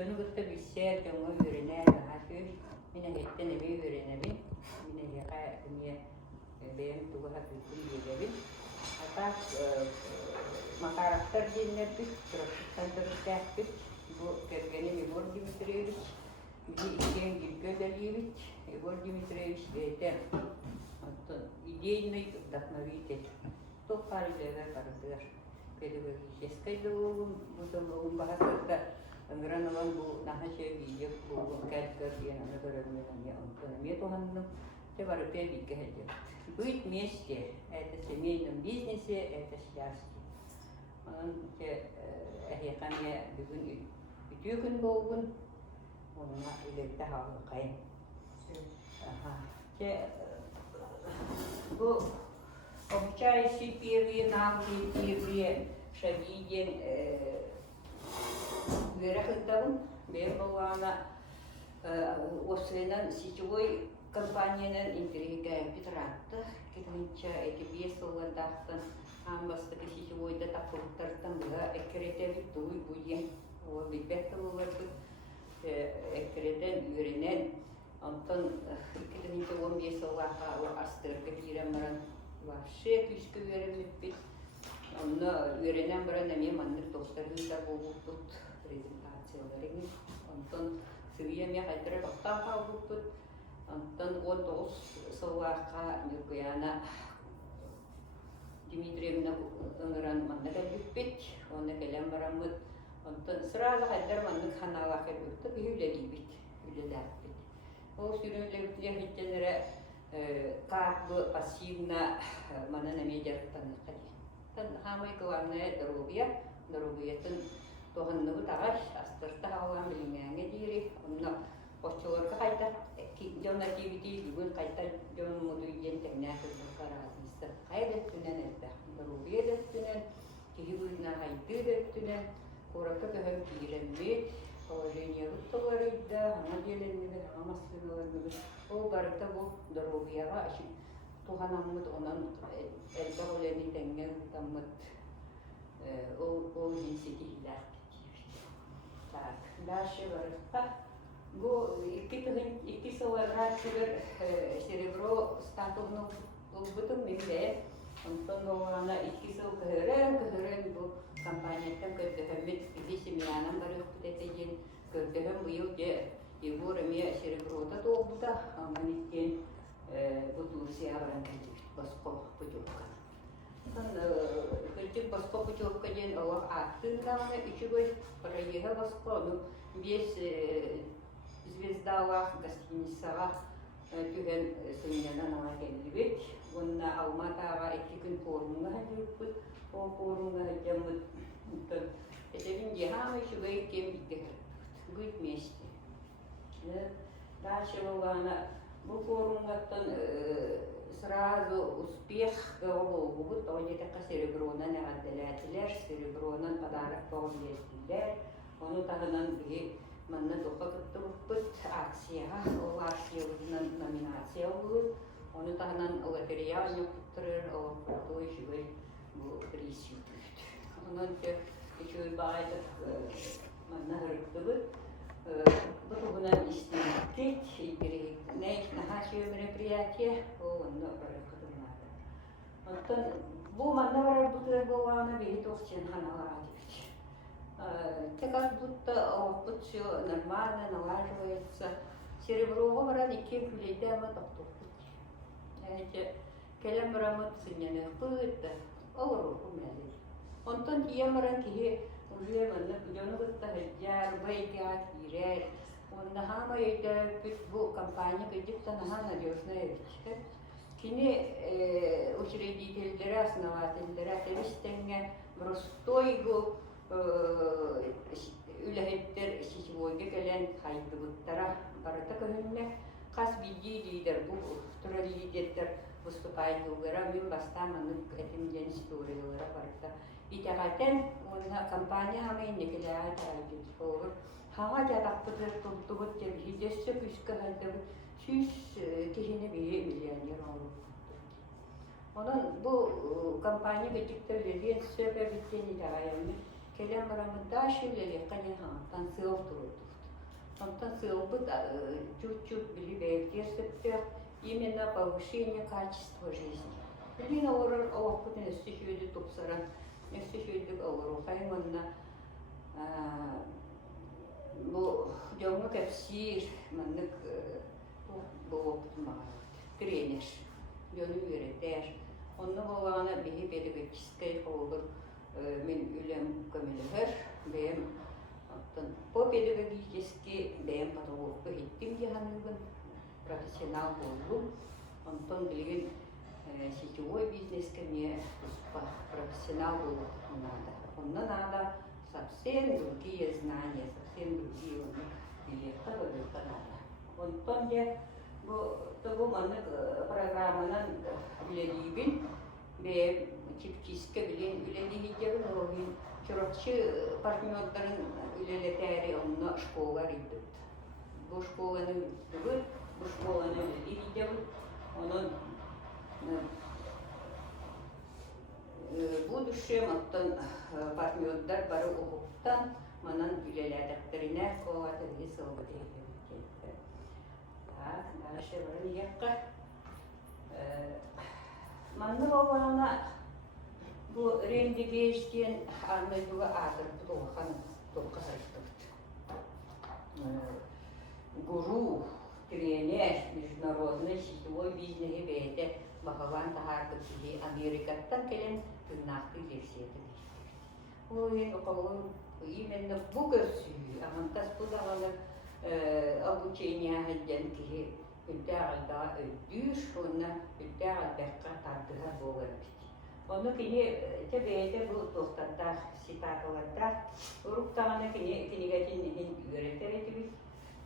Жonu гытта билсээр жоңго үренэ хатүй мине хеттен эби үренебин мине яка мне бэм туга хатүн биелебин ата макарактар диннербит троктантырыктааппит бу кергени Егор Дмитриевич иген гилгөлелибит Егор Дмитриевич этен оттон идейный вдохновитель топарилевер бардыгар педагогической дулугун бахасырда ыңгыранылан бу нахаче биек бу кәткер диен аны көрөгүнөн я онтон ме туханным те бары пебикке хеде быть вместе это в семейном бизнесе это счастье он те эхекане бүгүн үтүгүн болгун онуна илетте хавыкайын те бу обучающие первые навыки первые шаги ден верахынтабын бер болгана осынын сетевой компанияның интрига Петратты кетинче эти бесолдақтан амбастыгы сетевойда тапылттартан быга эккеретебит туй буен о бипеттылыларды эккеретен үйренен онтон кетинче 15 олака астырга киремаран вообще күскө беремеппит онно үйренен баран эме маннык достарында болуппут презентацияларын онтон сүйеме кайтара токтан калбыппыт онтон 19 сыллаакка Нюркуяна Дмитриевна ыңыран манна кэлбиппит оны келен бараммыт онтон сразу кайдар маннык ханалаак кэлбиппит үйүлелибит үйлелээппит ол сүйрөлебитилер хиттенере как бы пассивно манан эме жарыктаныкка хамай главное здоровьетын тоғыннығы тағаш астырта хауан біліңәңе дейірі онына қошчыларға қайта жона тивити бүгін қайта жон мұды ен тәңнәкі қаразымызды қайдеттінен әдді здоровье деттінен кеге бұйына қайды деттінен қораққа көһім кейіренмет положение бұттыларыйды аңа желенмеді аңа маслыналармеді ол барыта бұл здоровьяға ашып туғанаммыд онан әлбә олені тәңген таммыд ол институтилар так дальше барыққа бұл екі сыларға кебір серебро статуғының бұлбытын мемле онтон олғана екі сыл көхірен бұл компанияттан көрдіхімет бі семьянан барық бұтетеген көрдіхім бұйыл де Егор әме сереброда толбыда аманиттен Турция баран кэлбит баско путевка. Кэлбит баско путевка ден Аллах аттындагына ичигой проега баско без звезда Аллах гостиницага түген семьянан ала келбит. Онна Алматага 2 күн форумга жүрүппүт. Ол форумга жамыт. Этебин жахамы ичигой кем иттер. Быть вместе. Дальше болгана бұл форумгаттан сразу успех болбут, ойдетекка серебронан әғадделәтілер, серебронан подарок тоғылестілер, оны тағынан бігі манна тоққа күтті бұппыт акцияға, ол акциялығынан номинация олуыр, оны тағынан лотерея оны күттірір, ол той жүгей бұл приз жүгейді. Онын кешөй бағайдық манна ғырықты бұд, бұтығынан істемеккет, нахашие мероприятие, он баракадымады. Онтон бұл манна барар бұтыр болғаны бейі тоқсен ханалар адебет. Те как будто опыт все нормально налаживается. Сереброға баран 2 күлейді әмі тоқтоқпыт. Келем барамыт сыннені бұтты, ол руху мәлі. Онтон тием баран кеге уже манна жоны бұтта хыджар, байгат, ирер. Онда хама өйдәріп бұл компания көдіпті наға надежная өтішті. Кені учредителдері, основателдері әтелістенген простойгу үләхеттер сетевойге кәлен қайды бұттара барыта көніне қас бидей дейдер бұл түрі лидеттер выступайын ұлғыра мен бастаманы әтімден историялары барыта. Итәғатен онда компания хамайын некелі әтәйден olur. Хаңа жатақпыдыр тұлтығыт деп жидесі күшкі ғайдабы сүйіс кешіне бейе миллионер олып. Онын бұл компания бетіктер берген сөпе біттен етағайымны Келем барамында шүлеле канеха танцыл турут. Танцыл бут чуть-чуть били бектер именно повышение качества жизни. Лина орор опытын өстүшүдү тупсаран, өстүшүдү орор кайманна бу жомга кепсир маннык бу опытма тренер, жөнү үйрөтер. Онны болгана бии педагогический холдур мен үлем көмөлөр, бем по педагогически бем подготовку иттим дияныгын профессионал болдум. Онтон билген сетевой бизнес мне профессионал был надо. Он надо совсем другие знания, совсем другие билеты надо. Он том где того маннык программанан билелибин бе чипчиска билелибин огин чуракчы партнёрларын билелетери онна школа ридет. Бу школаны бүт, бу школаны билелибин онон будущее оттон партнердар бары оқуптан манан билеләдәктеринә колаты висылгы дейли. Так, дальше бары якка. Манны бабана бу рендегештен арнайдыга адыр булган топкасайтып. Гуру, тренер, международный сетевой бизнес бейте Бахаван тахарты сиди Америкаттан келен күннахты лексиети. Ой, именно бу көрсүү, амантас будаганы обучение хәддән ки үтәгәлдә өдүш, онна үтәгәлдәккә тардыга булыр бит. Оны кини тәбәйдә бу тохтатта ситакаларда уруктаганы кинигәтин үйрәтер бит.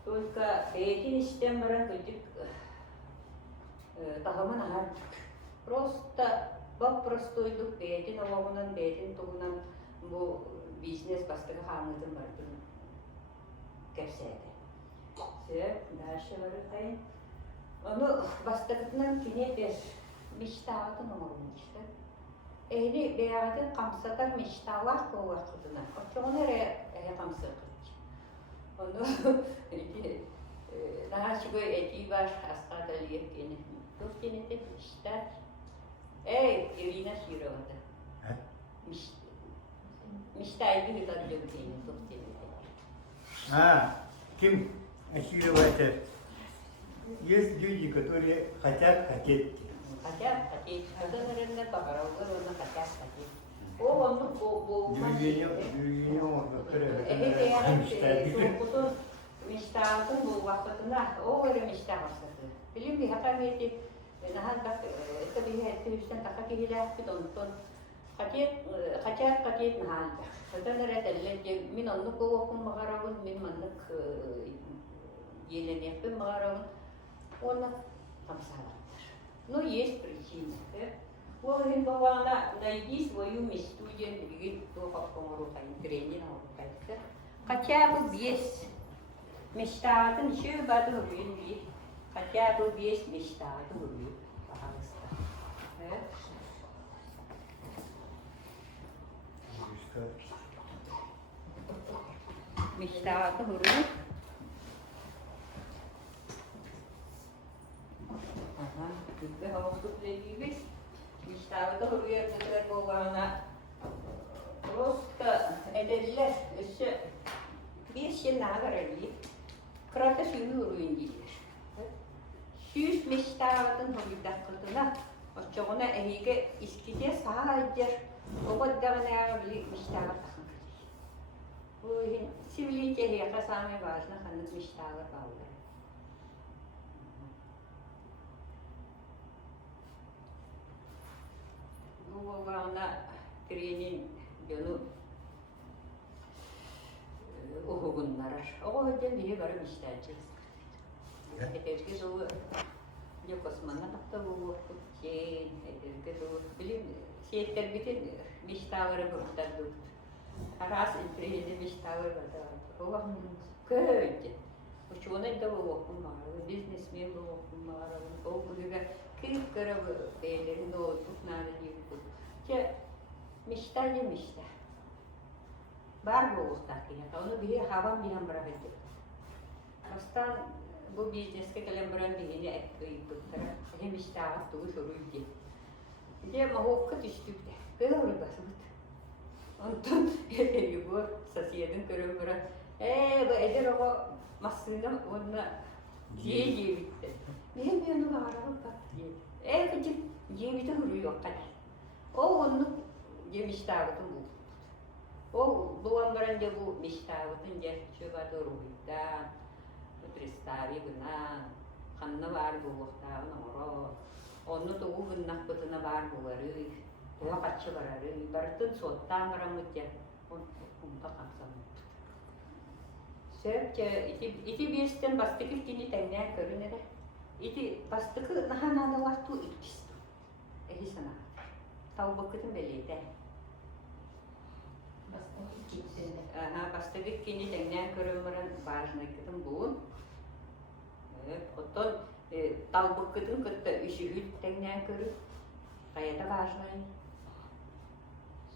Только эти системы баран тахаман артык. Просто простойдук бетин, оғынан бетин туғынан бұл бизнес бастығы хаңызын бардың кәпсәді. Сөп, дальше бары қайын. Оны бастығытынан кенетер мечтағатын оңырын ішті. Әйні бәғатын қамсатар мечталақ болуақ құдына. Отчоғын әрі қамсы қылыч. Оны нағашығы әти бар асқат әлігер кені. Тут кенетер мечтать. Ирина Шировата. Мечтает выгодать людей, собственно. Ким Шировата? Есть люди, которые хотят хотеть. Хотят хотеть. Это, наверное, по-хорошему, хотят хотеть. О, ну, по Другие можно, которые мечтают. Мечтаатын бұл вақытына, оғыры мечта қасаты. Білім бі хақаметі, нахал бақ, это бі әттігістен тақа кейілі әппіт, онтон қачат нахал бақ. Содан әрәтәлі, мен онлық оқын мағарауын, мен манлық еленеппін мағарауын, оны қамсалаттыр. Но есть причина. Оғырын бағана найди свою мечту, деген тоқапқын ұру қайын, тренер алып қайсы. Хотя бы бес мечтаатын еще бады ұрын, хотя бы бес мечтаатын ұрын. Мечтаатын ұрын. Күлгі хауыстық легібіз. Мечтаатын ұрын болғана просто әдәлілер үші bir şey nağarali, krata şunu ürün gider. Süs meştavatın hobidak kıldılar. Oçoğuna ehige iskide sağadır. O baddağın ağabili meştavat takın kılır. Bu sivilite heyaka sami vazna kanıt meştavat bağlar. Bu bağına trenin yolu oğunlar. Oğunlar diye varım işlerce. Ederke doğu, ya kosmonavta bu şey, ederke doğu. Bilim, şeyler bütün miştavarı kurtardı. Aras intriyede miştavarı vardı. Oğun kötü. Uçuğuna da bu okum var. Biznesmen bu okum var. O burada kırık karabı beylerin doğduk nane diyor. Ki miştali mişta. бар болуқтақ кейін. Оны бие хаван биhan бұрағыды. Бастан bu бизнеске келен бұран бейіне әккөй бұттара. Hem iştahат туғы шоруйды. Де мағуққа түштікті. Көлі ұры басымыд. Онтан Егор соседін көрім бұран. Бұл әдер оға масыны онына жей бітті. Мен оны бағарағын баттı деді. Кәдім жей біті ұры yok қадай. Ол оны мечтағытын бұл. Ол бұлан бұран де бұл мечтағытын де шөбаты ұрғыйдан, представи бұнан, қанна бар бұлықтағын ұры. Onu tuğu gınnak bıtına var buları, tuğa kaçı bararı, barıtın soğuttan baramıd ya, onda kapsamıd. Söpçe, iti biristen bastıkı gini tengnen körünere, iti bastıkı naha nada var tuğ ilgistu. Ehi sana, tağı bakıtın beliydi. Bastıkı gini tengnen körünmeren bağışına gidin buğun. Oton, талбыккытын кытта үшүгүт теңнен көрүп каяда важный.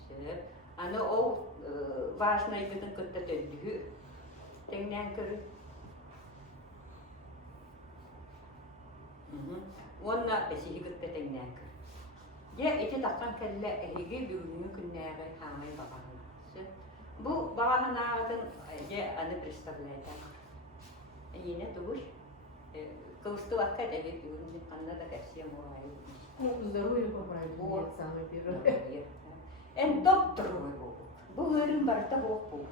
Сөп. Аны ол важный кытын кытта төндүгү теңнен көрүп. Онна бесиги кытта теңнен көрүп. Же эти таққан кәлле эһиги бүгүнгү күннәгы хамай багана. Сөп. Бу баганагын же аны представляйта. Йене тугуш. Каусту акка дәге бүгін қанна да кәсия мұрайы. Здоровье поправить, вот самое первое. Эн доктор бұл. Бұл өрін барыта бұл.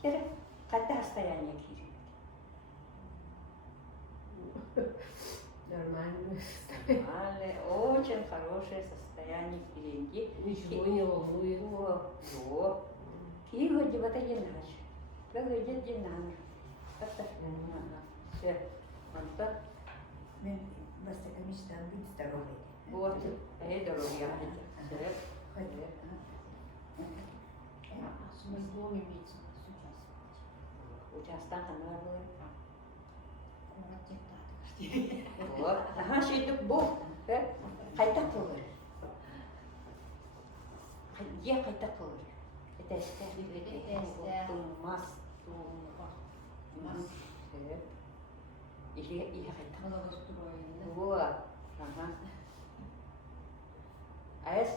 Кері қатты состояние кері. Нормально. Очень хорошее состояние впереди. Ничего не волнует. О. Кері өді бата енаш. Бұл өді енаш. Все. Антон. Мен бастыка мечтам быть здоровой. Вот, здоровья. Смыслом иметь Участок она была. участвовать. Вот. Ага, шейтик бұл. Қайтақ болыр. Е қайтақ болыр. Это эсте. Тумас. Или қайтақ. Благоустроено. Вот. Ага. Аяс.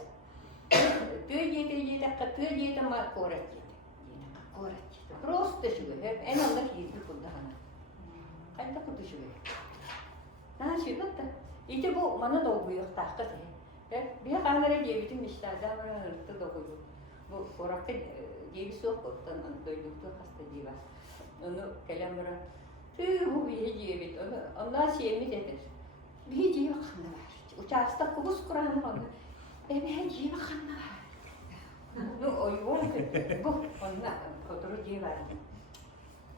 Ты ма корат. Просто шугы. Эн анда киізді күлді ғана. Қайта күлді шугы. Шугытта. Ити бұл мана доғуйық таққы тәе. Бе қанары дебітін мештада бара ұртты доғуйық. Бұл қорақы дебі соқ қоқтан дойдықты қаста деба. Оны кәлем бара. Ты бұл бейе дебіт. Онда сиемет етір. Бейе дебі қанна бар. Участа құбыз құраны оны. Бейе дебі қанна бар. Ну, ойуон бұл онна көтірі дебі арды.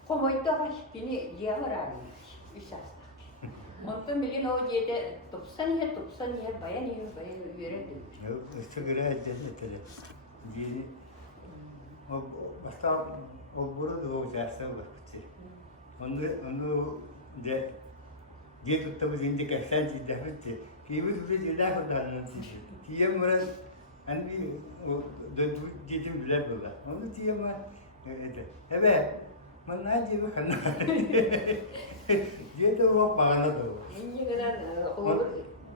Қомойды кені дебі арды. Үшаста. Ondan bilin o yedi topsan ya bayan öğrendim. Sigara cennetleri. Yeni. O başta o burada o dersen vakti. Onu de diye tuttuğumuz indi kaçtan ciddi vakti. Kimi tutu ciddi kadar nasıl? Diye murat hani o dört ciddi bile burada. Onu diye var. Evet. Mana jiwa kan. Dia tu orang pangan tu. Ini kan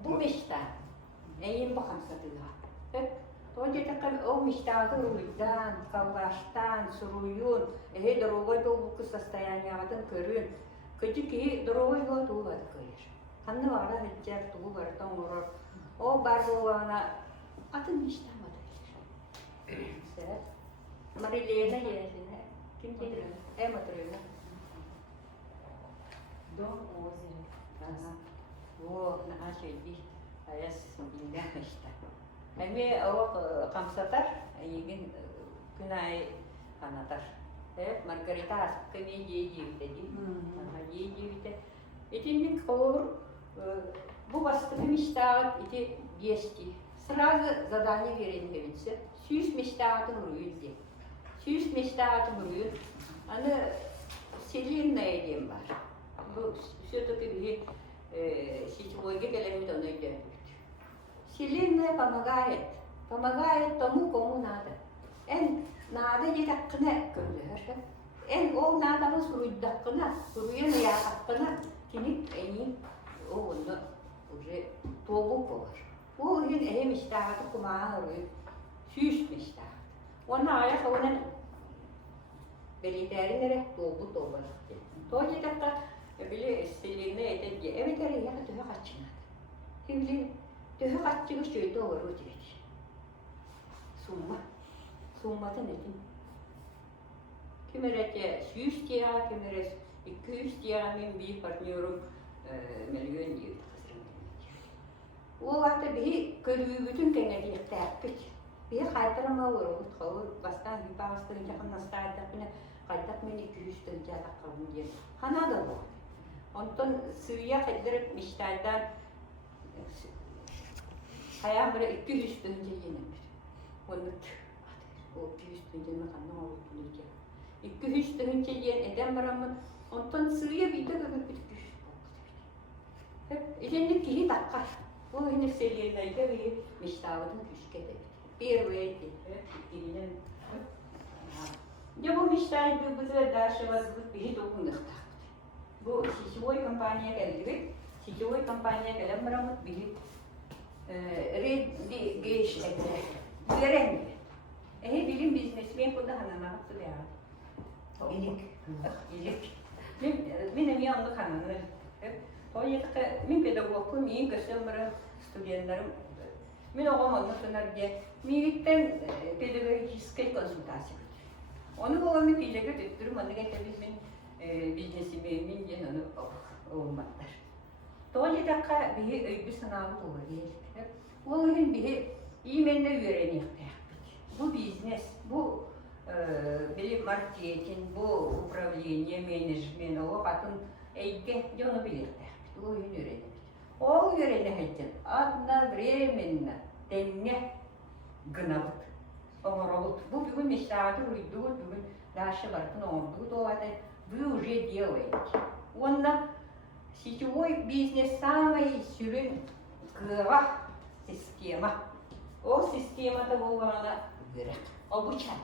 bu mista. Ini bukan satu lah. O dia kan o mista tu ruidan, kawastan, suruyun. Dorogai tu buku состояние атын көрүн. Көчүки дорогой го туу бар көйөр. Канны бара хеджер туу бар тоңор. О бар болгона атын мista мада. Сэр. Марилена есине. Ким кидер? Матрена. Дом озеро. Ага. Вот, на ашеди. Аяс инде мista. Эми о камсатар, еген күнай канатар. Маргарита кеме еживде. Ага, еживде. Этинник кор bu bastığı müştahit iti geçti. Sırada zadanie verilmelice. Süs müştahitin rüyüldü. Süs müştahitin rüyüldü. Hani Selina'ya diyeyim var. Bu все-таки bir сетевой гигалемит он идет. Вселенная помогает тому, кому надо. En nada yedakkına kömlüher. En o nada suruydakına, suruyan yağakkına kinik eni o onu уже тобук olur. Bu gün ehem iştahı kumağı oluyor. Süs iştahı. Ona ayak onun belirlere тобук olur. Toji dakika bile isteğine edince evet ya tühe kaçına. Şimdi tühe kaçığı şöyle olur diye. Summadan edin. Kimerece 100 diye, kimerece 200 diye ben bir partnörüm milyon diyor. O vakti bir körüğü bütün kendine terkik. Bir kaytarma olur, o bastan bir bastırınca kanastaydı, kaytak men 200 tınca takalım diye. Hana da bu. Ondan suya kaydırıp mişlerden hayal böyle 200 tınca yenemiş. Onu o 200 tınca mı kanna olur tınca. 200 tınca yen eden varamın ondan suya bir de böyle bir 200 oldu. Hep içinde kihi takar. Bu yine selirlerde bir miştavının küçük bir öyle değil. Ya bu miştayı bize derşevazlık bir dokunduk. Bu sicilay kampanya geldi. Sicilay kampanya gelen meramut bir red geç eder. Veren. Bilim biznesmen kuda hanana tutuyor. İlik. Benim yanımda kananı. Toyakta min pedagogum min göstermere studentlerim min oğlum diye milletten pedagojik konsultasyon. Onu oğlum pijaka tutturum onu getirdim min biznesimi min yanına olmaklar. Toyakta bir öykü sınavı doğru. O gün bir imenle öğreniyor. Bu biznes, bu bilim marketing, bu upravlение, menajmen, o katın eğitim onu bilir. O gün öğrenir. O öğrenirken одновременно denge gınavut. O robot. Bu bugün meşruatı uydu, bugün ders varken oldu. O da bu уже делает. Onunla сетевой бизнес самый sürün kıra sistema. O sistemada bu bana göre. O bu çay.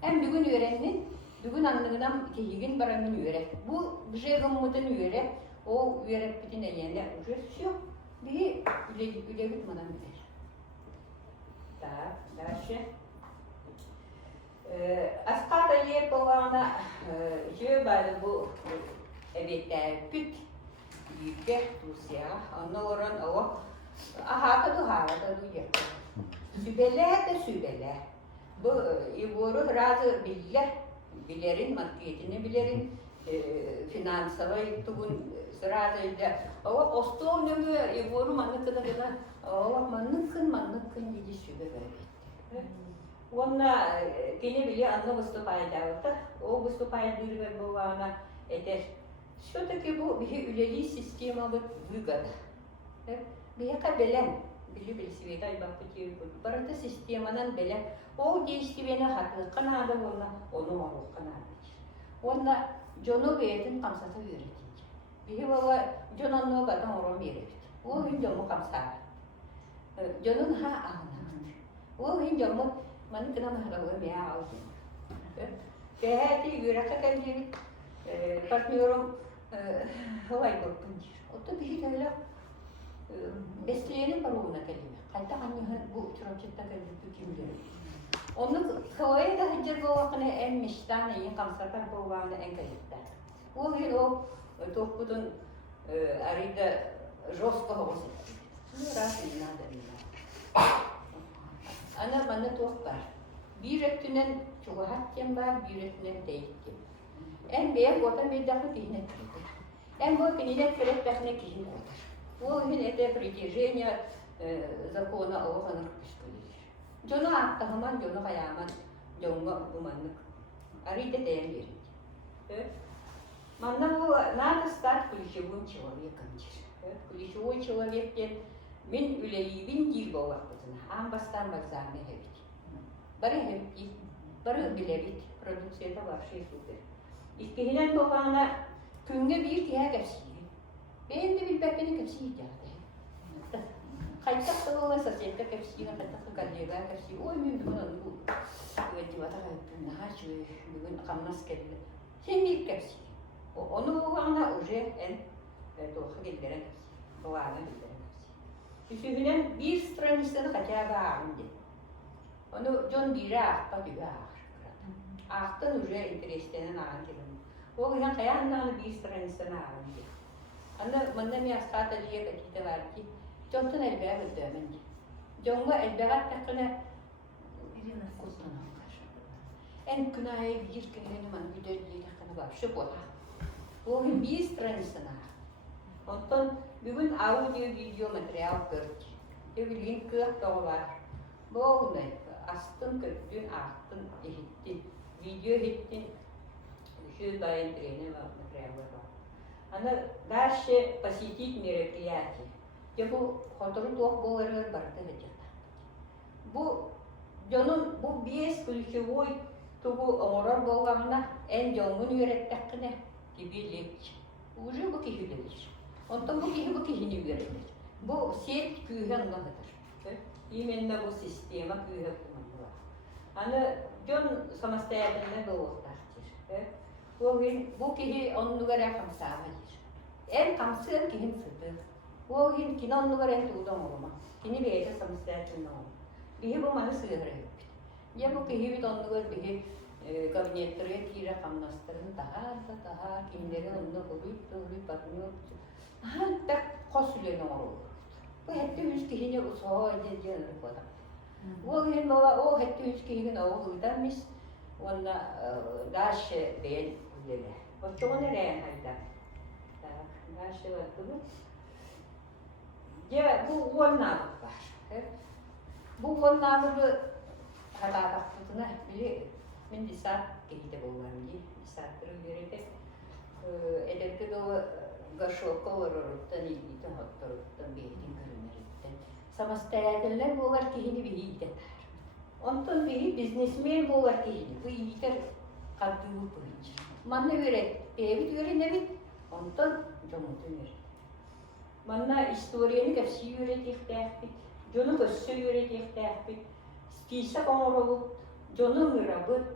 Hem bugün öğrenin, bugün anladığım ki baranın öğret. Bu jegumudun öğret. O öğret bütün yerine ucuz yok. Bir üle gitmeden bilir. Daha şey. Asqat Aliyev babana jöbali bu ebetler küt yüke Rusya. Ondan oran o ahata du yer. Sübele. Bu iboru razı bilerin maddiyetini bilerin finansal tuğun sırasıyla o ostonluğu iboru manıkına o manıkın gibi sübe böyle. Onunla gene bile anla vыступает. O vыступает bir bu bana eder. Все-таки bu bir üleli sistema выгода. Bir yaka bilen Били света и бакти барата системанан беле о действиене хаты канада болна оны алу канада. Онда жоно бейтин камсата үйретин. Бихи бала жонанно гадан орон берет. О хин жомо камса. Жонун ха ана. О хин жомо ман кына махрабы мя алды. Бехати үйрәккә кәндери партнерым хавай бакын. Отто бихи тәлә Besleyenin balığına kelime. Hatta hangi bu çorapçıkta gelip kimdir? Onun kavaya da hıcır boğakını emmişten iyi kamsakar boğağını en kayıtta. O gün o topluluğun arada жестко olsun. Раз и надо. Ana bana tohbar. Bir etünen çuvahatken var, bir etünen değilken. En büyük orta bir dakika kihnet kırdı. En bu kihnet kırıp bekne kihnet kırdı. O gün это притяжение закона о ханыкпышкылыш. Жону аттахыман, жону хаяман, жону буманнык. Ариде değerli. Манна bu надо стать ключевым человеком. Ключевой человек мен үлелибин дир болакпытын. Амбастан бакзарны хевит. Бары хевит, бары билебит. Продукцияда вообще супер. İskihinen doğana künge bir diye geçti. Ben de bilbekini kapsayacağım. Кайтак тагыла соседка кепсина, кайтак коллега кепси. Ой, мен бүгін бұл өтівата қайттым, нағашы бүгін қамнас келді. Сен не кепси? Оны оғана уже тоқы келдерен кепси. Оғана келдерен кепси. Үсігінен бір страницаны қатя бағын де. Оны жон бире ақпа түбі ақыр. Ақтын уже интерестенен ағын келім. Ол үйен қаяннаны бір страницаны ағын де. Аны мында мен асқата жия кәтейті бар ки, жонтын әлбәғ өтөмін де. Жонға әлбәғат тақына құттын алғаш. Ән күнайы бір күнені ман бүдер жия тақына бар, шып ота. Ол үйен бір страницаны ағын. Онтан бүгін аудио-видео материал көрді. Өбілген көк тоғы бар. Болны, астын көттін, ақтын ехеттін, видео ехеттін, үші дайын тренер материалы бар. Аны дальше посетить мероприятие. Я бұл хотыры тоқ боларыр барды ғыджата. Бұл бес ключевой тугу оңырар болғанына ән жоңын үйреттәқіне тебе легче. Уже бұл кехі делиш. Онтан бұл кехіні үйреттер. Бұл сет күйген нағыдыр. Именно бұл система күйген күйген. Аны жон самостоятельно бұл оқтақтыр. Бұл кехі оннығар қамсаға жер. Ән қамсын кейін сыдыр. Ол кейін кино оннығар ән туғдан олыма. Кені бейді самостоятельно олым. Бейі бұл маны сығыр өйіпті. Я бұл кехі бет оннығар бейі кабинеттерге кире қамнастырын таға, кендері онны ғұрып, партнер. Так қос үлені олы. Бұл әтті үз кехіне ұсуға өйден ұрып ода. Ол кейін бала, ол әтті үз кехіне олы ұйдан мес, онна дальше бейін үлелі. Оттығыны рәйін айда. Дальше ваттығы. Бұл он навык бар. Бұл он навыгы қатағақтығына біле мен десат кейді болғам дей. Десаттыры береді. Әдетті доғы ғашоққа орырыптан, елдейтін хоттырыптан, бейдің көрінеріптен. Самостоятельно болар кейіні бейді. Онтан бейі бизнесмен болар кейіні. Бұл ейтер қадығы бұйыншы. Манны өрет, бейбіт өренебіт. Онтан жомутын өрет. Манна историяны кәпсі өретектәқпит, жоны көссі өретектәқпит, список оңырылып, жоны мұрабыт,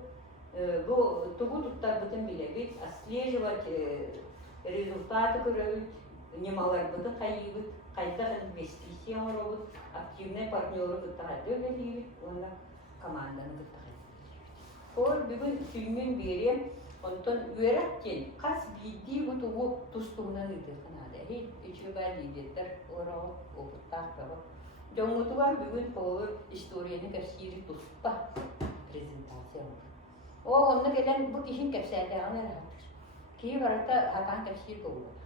тұғу тұттар бұтын білебіт, отслеживать результаты көрәбіт, немалар бұты қайыбыт, қайда инвестиция оңырылып, активный партнеры бұттаға дөбелейбіт, онда команданы бұттаға. Ол бүгін сүймен берем, онтан өрәттен, қас бейді бұтығы тұстығынан үтіқін. Üçü ben liderler, orağı, okurtaq bağı. Жоңғытуар бүгін қолы историяны кәпсейрі тұспа презентация olur. O onunla gelen bu kişinin kepsayetlerine rahattır. Ki barata hatan kepseyir olur.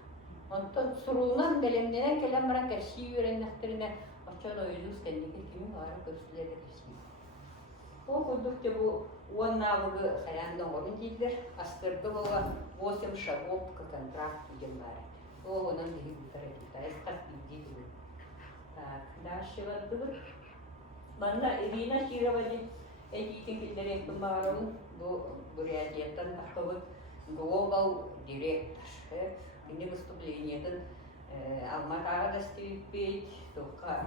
Ondan suruğundan delemdenen gelen bana kepseyi öğrenmektirine açan oyunuz kendiki kimin var köpsüleri kepseyir. O kurdukça bu on навыгы хаяндан olun deydiler. Astırdı boğa 8 шагов к контракту var. O onun gibi bir tarafı. Eskas bildiği gibi. Так, дальше вот тут. Bana Irina Şiravacı eğitim bildirek kumarın bu buraya diyetten akıllı global direktör. Şimdi выступление'den Almata'da gastipit, toka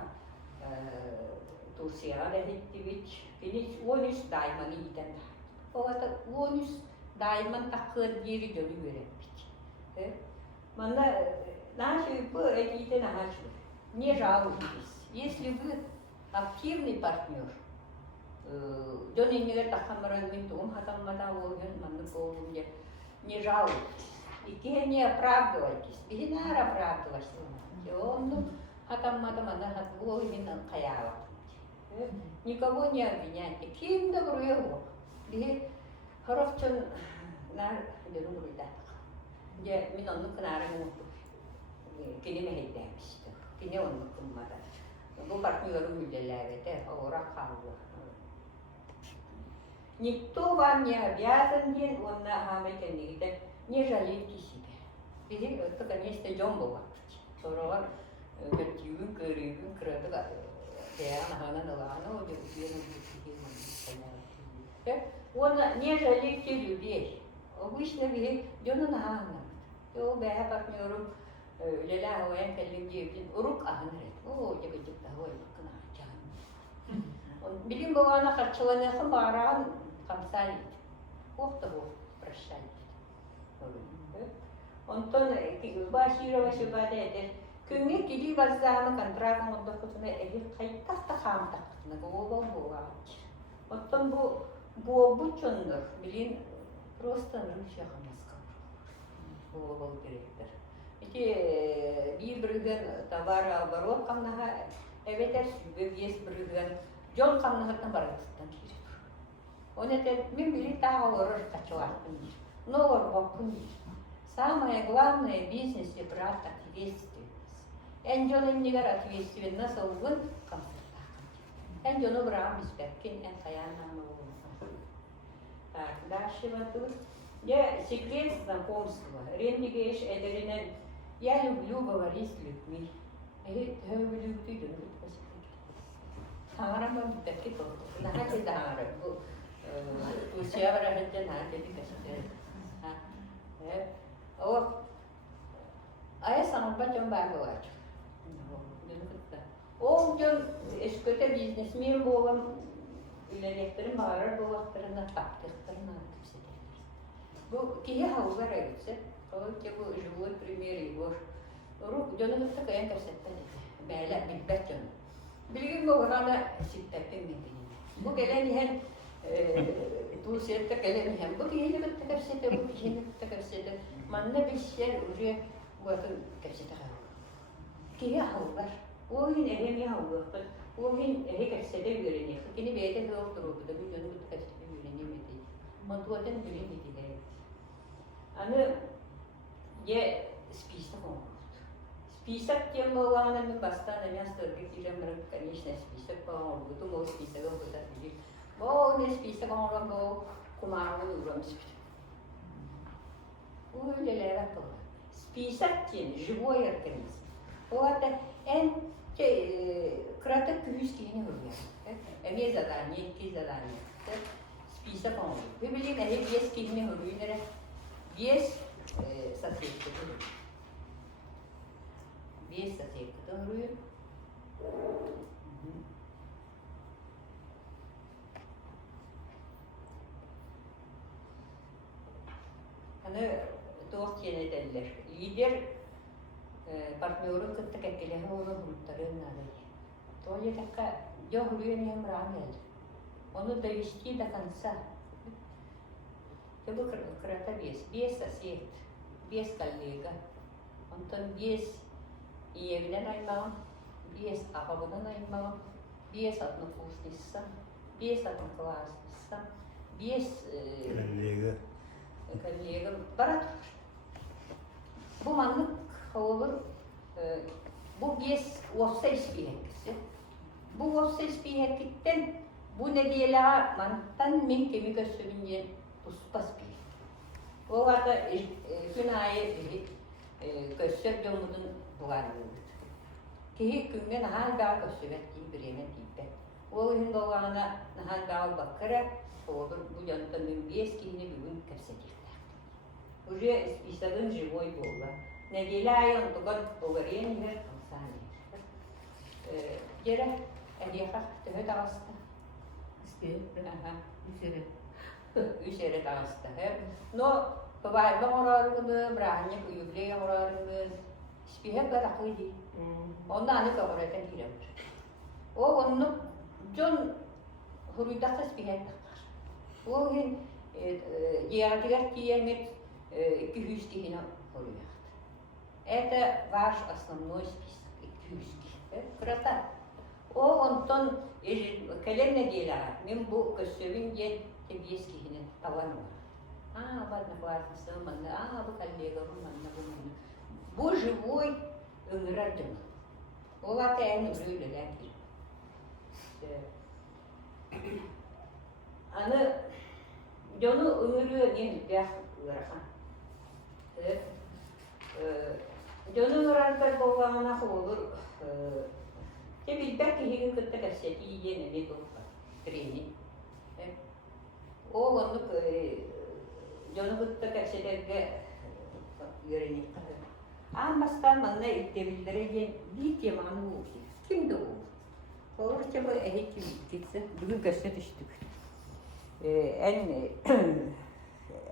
Turciya'da hittivit. Şimdi 13 daiman iyiden. O da 13 daiman takır yeri dönüyor hep. Bana наши bu eğitim nahaçlı. Не жалуйтесь. Если вы активный партнер, доненегер тахамаран тугум хатаммата олген манны колунде, не жалуйтесь. И не оправдывайтесь. И не оправдывайтесь. Он хатаммата манна хатволген каяла. Никого не обвиняйте. Кем добрый его. И хорошен на дерунда. Я минонну кнарему. Kini mehitteemistä. Kini on kummata. Bu партнеры müdellerede ora kaldı. Никто вам не обязан ден, он на хамекенигде не жалейте себя. Бизи это, конечно, жомбо вакыт. Сороган көтүгүн көрүгүн кырады. Баян ханан аланы о деп он не жалейте людей. Обычно бизи жонун хана. О бая партнерым Lela hoyan kellim jebin uruk ahınret. O jegecek da hoy bakına can. Bilim babana kaçılanı xımaran kamsal. Okta bu prashal. Ondan başiro ve şubade eder. Künge kili bazdağımı kontrakt modda kutuna eli kayıttak da kamtak. Nagoba bu ağaç. Ondan bu çöndür. Bilim просто rüşahımız kalır. Bu direktör. İki bir bürgen tavar barot kamnaha eveter sübüyes bürgen yol kamnahattan barattan kiri. Онете мен били тағалырыр качуаттым. Новор боккун. Самое главное в бизнесе брать ответственность. Энджонын негер ответственность олгун концерттагын. Энджону брам бизбеккен эн каянан олгун. Так, дальше вот тут. Я секрет знакомства. Рендигеш эдеринен я люблю говорить с людьми. Люблю тыдын. Саңарам бизбекке толду. Нахати даңарам. Usia berada nanti di kasih. Oh, ayah sama bacaan baru aja. Oh, jon eskute biznesmen bolam ilerlettirim bağırır bu vaktlarında taktiklerini anlatır. Bu kiye havuzlar evse, o ki bu живой пример его. Ruh canı hıtta kayan kasetten böyle bilbet canı. Bilgin bu orana sittetten mendin. Bu gelen hem tu sette gelen hem bu kiye bitti kasette bu kiye bitti kasette. Manne bir şey oraya bakın kasette var. Kiye havuzlar. O hin ehemi havuzlar. O hin ehe kasette görünüyor. Kini beyde yoktur o da bu canı bitti kasette görünüyor. Mantuaten görünüyor. Аны я список он. Список тем была на места на место, где мы, конечно, список по-моему, думал список он куда-то видит. О, не список он работал, кумару уром список. Уйдели это. Список тем живой организм. Вот эн кратко кюски не говорят. Эми задание, ки задание. Список он. Вы были на вес ки не говорят. Есть соседка тоже. Есть соседка тоже. Аны тоқ тиене деллер. Лидер партнерын кытты кеккелеһи оны хуруттарын нады. Тоя такка жо хурuyен ем рамел. Оны довести до конца. Это крата без сосед, без коллега. Он там без евне наймал, без ахабына наймал, без однокурсница, без одноклассница, без коллега. Барат. Bu manlık olur. Bu без olsa ispiyekisi. Bu olsa ispiyekitten bu ne diyeler mantan min kemik ösürünce Puspas bir. O vada günahı köşer yolunun duvarlıdır. Ki günde nahal bağ köşer ettiği bir yemek gibi. O gün doğana nahal bağ bakıra, olur bu yöntemün bir eskini bir gün kapsadıklar. Уже списываем живой Бога. Неделя он только уверенный консани. Жера, одеха, ты это раста. Ага. Üzeri dansta hep. No, pavay bağırırdı, brahne kuyuble bağırırdı. Spihep bırakıydı. Ondan ne kadar edilir. O onu John huruyda spihep bakar. O gün diğer diyemet 200 kişinin huruyor. Это ваш основной список 200 kişi. Krata. O ondan kalem ne diyorlar? Min bu köşevin gen без кихинен тавану. Ладно, классно, саманна, bu коллега, манна. Bu живой ömrürdüm. O vakti en ömrüyle lakin. Anı, yonu ömrü en bir ırakan. Yonu ırakan boğamına olur. Bilbek kihinin kıtta kaseti yiyene ne doğru. Treni. O onu yonu kıtta kasetede yörenik. Ammastaan manna ittebilleri bir temanı bu. Kimdi o? Doğruca bu ehittim gitse bugün göster düştük.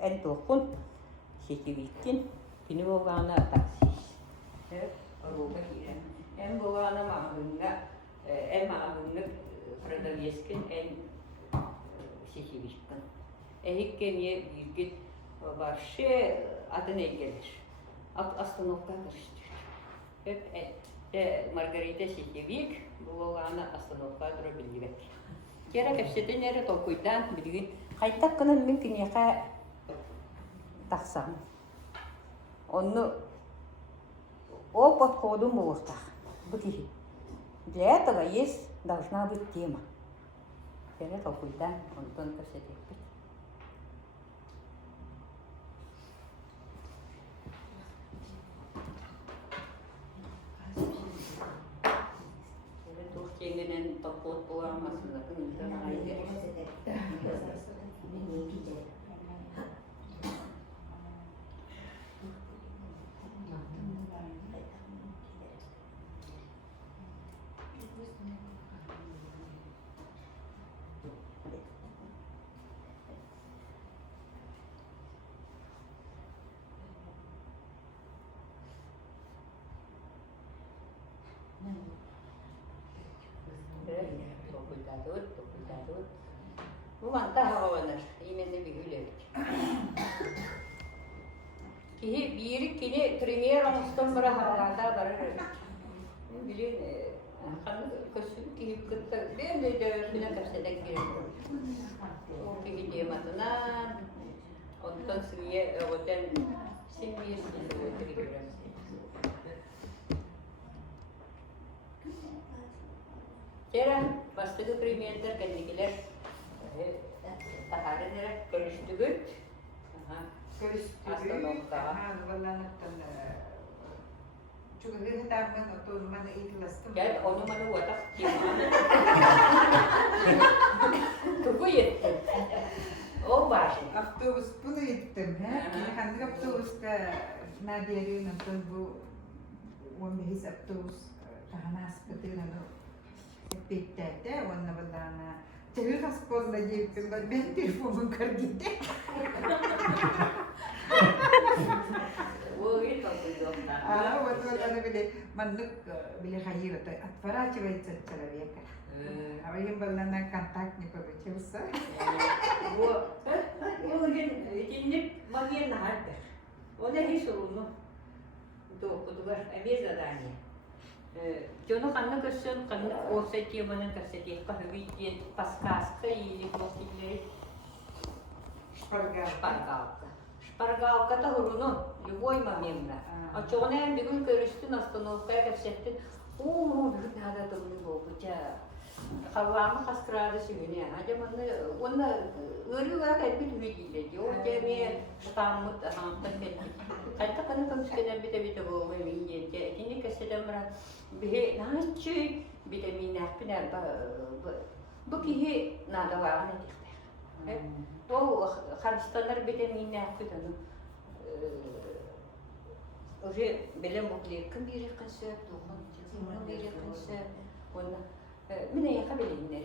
En dokun şekillikin bini babana taksis. Evet, araba giren. En babana mahmunda en mahmunda Fredaviyeskin en şekillikin. Ehikken ye bilgit başı adına gelir. Остановка karıştı. Hep Margarita Şekevik, bu olana остановка durabilmek. Gerek hepsiden nere tokuydan bilgin. Kaytakının mümkün yaka taksam. Onu o подходу можно быть. Для этого есть должна быть тема. Gerek tokuydan onu только сидеть. Yengen topot orang masuk ke dalam air. Cuidado. Bu mantah havalanır. Yemenle bir güle. Ki bir kini premier olmuştan beri havada varır. Bilin kan kösün ki kıtta ben de dövüşüne kapsadak girelim. O ki gidiyor matına. Ondan sonra otel simbiyiz gidiyor. Kera başlığı premierler kendiler taharene görüştüğüt. Aslında Çünkü hitaben otonoman ikhlasım. gel onu bana watak kimana. Tuku yetti. O başı. Avtobus bunu gittim. Hangi avtobus ka nadiri nonton bu wambihis avtobus tahanas betul nano. Pittete wanna badana. Jadi respon lagi ben telefonum kar gitti. Bu bir bakıyor. Betul ana bile manduk bile hayır atı. Atfara çevre çara viyaka. Avayım balana kontak ni pabiçusa. Bu gün ikinci magiye nahardı. O da hiç sorunu. Dokudu var. Bir zadaniye. Jono kanna kösön kanna olsaydı manın kaseti kahviyyen paskaska iyi profilleri Шпаргалка та гуруно, любой момент. А чоне бигун көрүстүн остановкая кепсеттин. Оо, надо турны болбуча. Хавамы хаскрады сүйүне. Ажаманы онна өрүгө кайбит үйдиле. Жо жеме штаммыт хантан кетти. Кайта кана көмскенен бите болбой миньенте. Кини кеседен бара бихе начы витаминах пинер бу кихи надо ваган этихте. O Hristiyanlar vitaminler kudanı. Уже белем буклеткин бери концерт, он бери концерт. Ona mine yakabilinler.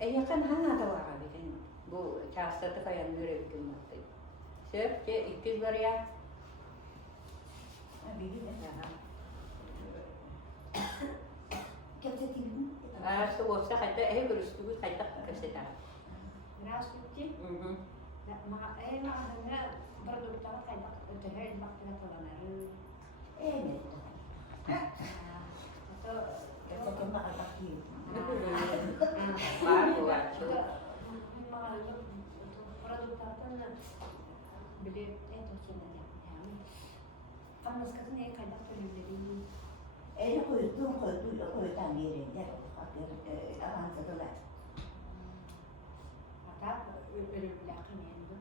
Yakan hana da var biten. Bu çağsatı kayan yürekli madde. Sörce 200 var ya. Biri de. Arası olsa hatta ev görüştüğü hatta kasetar. Здравствуйте. Мага продуктовая кайда өтөһөр бактыга толанары. Evet. Ото Gerçekten bak bakayım. Var bu var. продуктовдан биле этосунда ями. Амаскатын эй кайда төлөдөрү. Eli koyduğum yerinde avansadılar. Ата өрүлөкүн энди.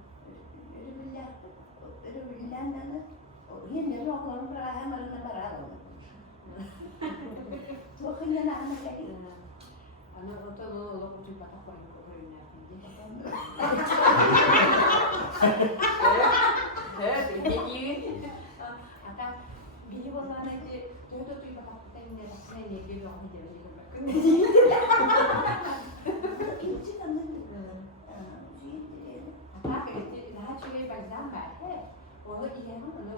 Ölümlülerden yine rohlarım bırakın arasında bırakın. Bakın yana anlatayım. Аны ото лоло утуп бата койнук. Evet, ne diyeyim? Ата Biri bana dedi, dört otuyu kapattıktan yine sen ne bir yok ne demek. İkinci kanın. Hatta daha şöyle bazen var. Onu ileride onu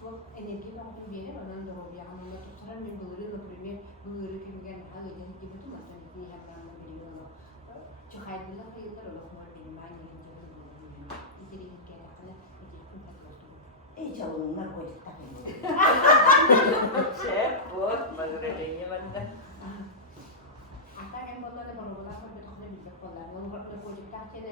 çok enerji bakımı bir yere ondan da oluyor. Ama onu tutarım ben bulurum da premier bulurum ki ben hadi dedi ki bütün masal bir yapılan bir yolu. Çok hayırlı kıyılar olur mu benim aynı yerimde bulundum. İdiri bir kere hani idiri kun takıldı. İyi çalınma koyduk tabii. Şef, bot, mazureliğini bende. Hatta en bunları bana bunlar sonra bir konu bilecek onlar. Onu bakıp koyduk derken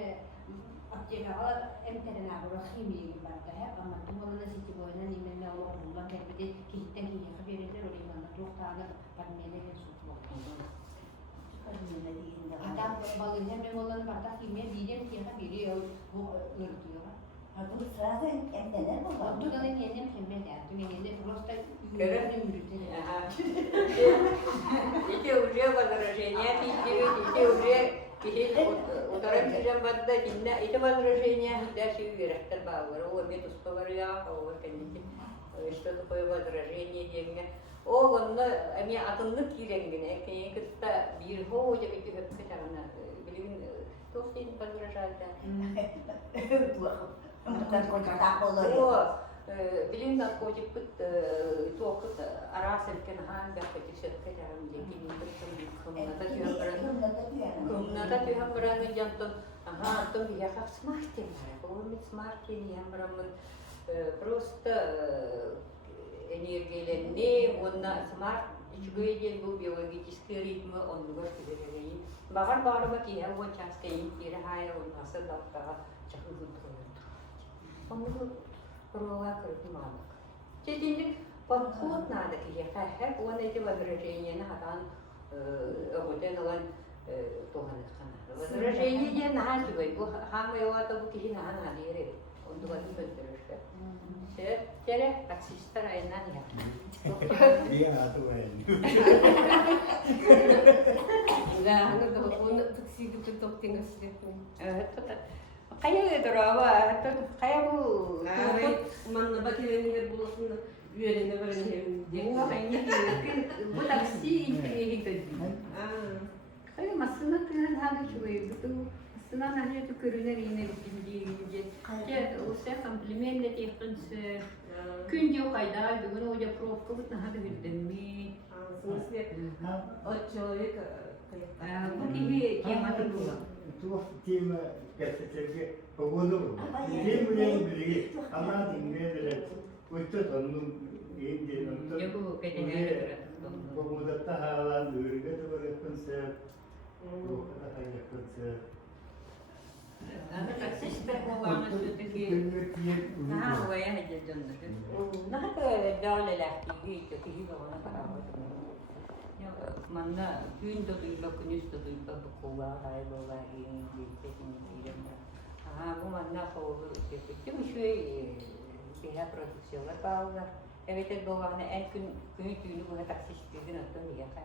Akçe'ye al emterine bırakayım diye barda hep ama tuvalı da siti boyuna nimenle oğlumla kerbede kihitten kihiye verirler oraya bana çok tane parmele bir süt oldu. Hatta balın hemen olan barda kimye diyeceğim ki ya biri bu örtüyor. Ha bunu sırada emneler mi var? Ortadan yeniden pembe derdim. Yeniden prosta Görün. yürütür. İki ucuya возражения, iki ucuya Ударом чужим вода, динна, это возражение, да, все верхтер бауэр, о, метус поваря, о, конечно, что такое возражение, деньги. О, он, они атомны киренген, конечно, бирхо, я ведь это хотя блин, то что им возражают, да. О, блин, наркотик пыт, только раз элькен хан, да, хоть все хотя лекин, Kumnata tu hamran jantan, aha, то я как смартин, помнит смартин, я hamran просто энергияленне, он на смарт, чугуеден был биологический ритм, он другой перерыв. Багар ма ки я вот час кей кирахая, он насадка, чаху он был рола крутманок. Теперь подход надо, я как он эти возражения на хадан أبوتين الله توهن الخنا. возражение نهاجي بو هم يواتو كي نهان هذيري وندو بدي بنترش. ترى تكسيستر أينا نيا. Iya tuh kan. Да, она он такси gitu tok tinggal sedikit. Kayak itu rawa, kayak bu. Mana bagi yang bulan üyelerine verelim diye. Bu taksi ini gitu. Kayak masına kıran hadi şuraya gitu. Masına nahya tu körüner yine bitince. Ya o sen komplimentle tehtinse. Gün diyor kayda, bugün hoca prof kabut nahada bildirmi. В смысле, от человека. Bu gibi kıyamata bu. Tuh tim gazeteci pagonu. Tim yang beli, ama dinle Uite domnul India, Eu kedengar. pemuda halan dulu gitu berkonser, konser. Ada taksi seperti mana tu ki? Nah, waya aja jonda. Nah, tu dole lagi itu ki bawa para awak. Ya, mana gün de duyla kunus de duyla bukuwa hay bawa ini gitu ini. Bu mana kau itu şey biha produksiyoner bağlar. Evet, bu hani en gün günü bu taksistlerin adı ya ka.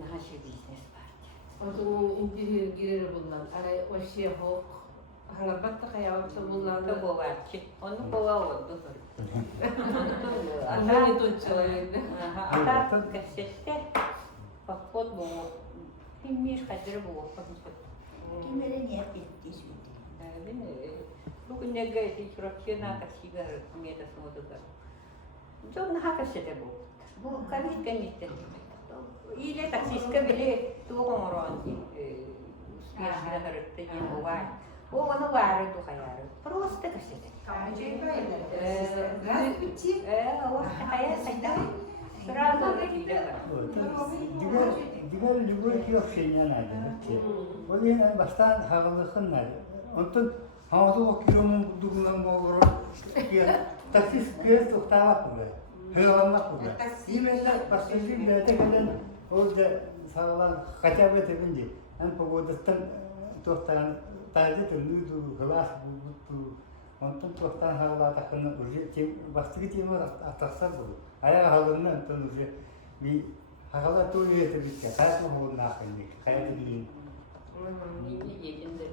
Nahaşı business parti. Onun indir girer bulan. Ara o şey hok. Hangat da kayağı bulan. Bu var ki onu kova oldu. Она не тот человек, да? Ata kasette pakot bu. Kimmiş kadir bu. Kimlere niyet etti şimdi? Bugün ne gayet çorapçına kasıgar miyete soğudular. Çok naha kasete bu. Bu kalışkan işte. İle taksiska bile tuğum oranti. Spiyasına harıttı yine var. O onu vardı hayarı. Prosta kasete. Здравствуйте. O hayal sayda. Sırada gidiyor. Juga juga yok şeynya nada. O yüzden baştan havalıkın nada. Ondan havada o kilomun dugulan boğuru. Ya taksis kez tuhtava kuda. Hayvanla kuda. İmelde başkası bilete gelen orada sağlan kaçabet edince. Hem pagodastan tuhtan taze tünüdü gelas bu. Ondan tuhtan havalı takını urje başka tim atasar bu. Ayar halının ondan urje bir havalı tuğlu yetebilir. Kaç mı olur nakillik? Kayak bilin. İyi yedinde.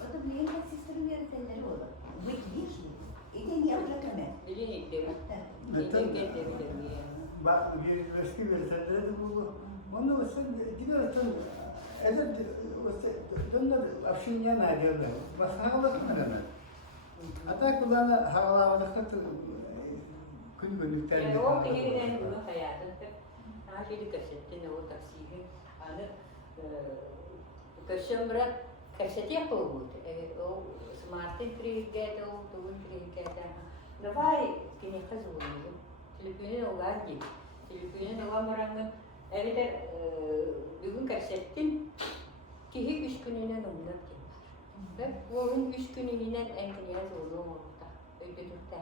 O da büyük taksistlerin yönetmenleri olur. Bu iki değil ki. İyi de niye bırakamıyor? Bilin Bak bir eski bir sendelerde bu. Onu sen gidiyorsun. Evet, dönler afşinya ne diyorlar? Bas havalı mı ne? Hatta kulağına havalı katı gün günlükten. O kıyıdan bunu hayatın hep hafif kasettin o taksiyi anı kaşımra kaseti yapıldı. O smartın kriyede o tuğun kriyede. Davay kini kazanıyor. Telefonun o geldi. Telefonun o amarangın evde bugün kasettin ki 3 gününe numlet var. Ve o 3 gününe en kıyas olur orada. Öyle tuttu.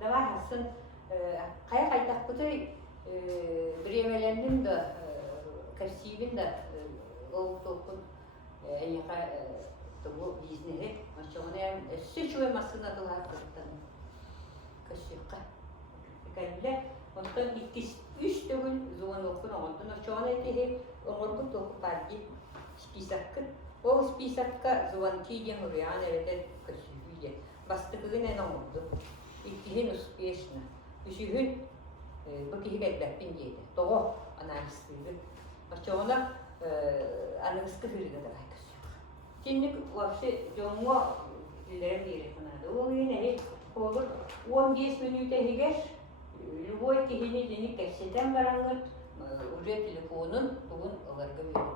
Davay hasın kaya kaytak kutu biremelerinin de kasibin de o topun yaka bu bizneri aşağıya seçme masına da var kurtan kasıka kalle ondan 2-3 gün zaman okun ondan aşağıya tehe umurdu topu parti spisakın o spisakka zaman tiye muryan evet kasıbiye bastıklığı ne oldu İkihin uspешно Üçühün bu kihi beklettin diydi. Doğu analistiği. Aşağıda analisti hırgıda baykası. Şimdi vapsi jongo ilerim diyerek bana. O yine olur 15 minüte higer Lüboy kihini dini keşeden varangıt uca telefonun bugün alargı verir.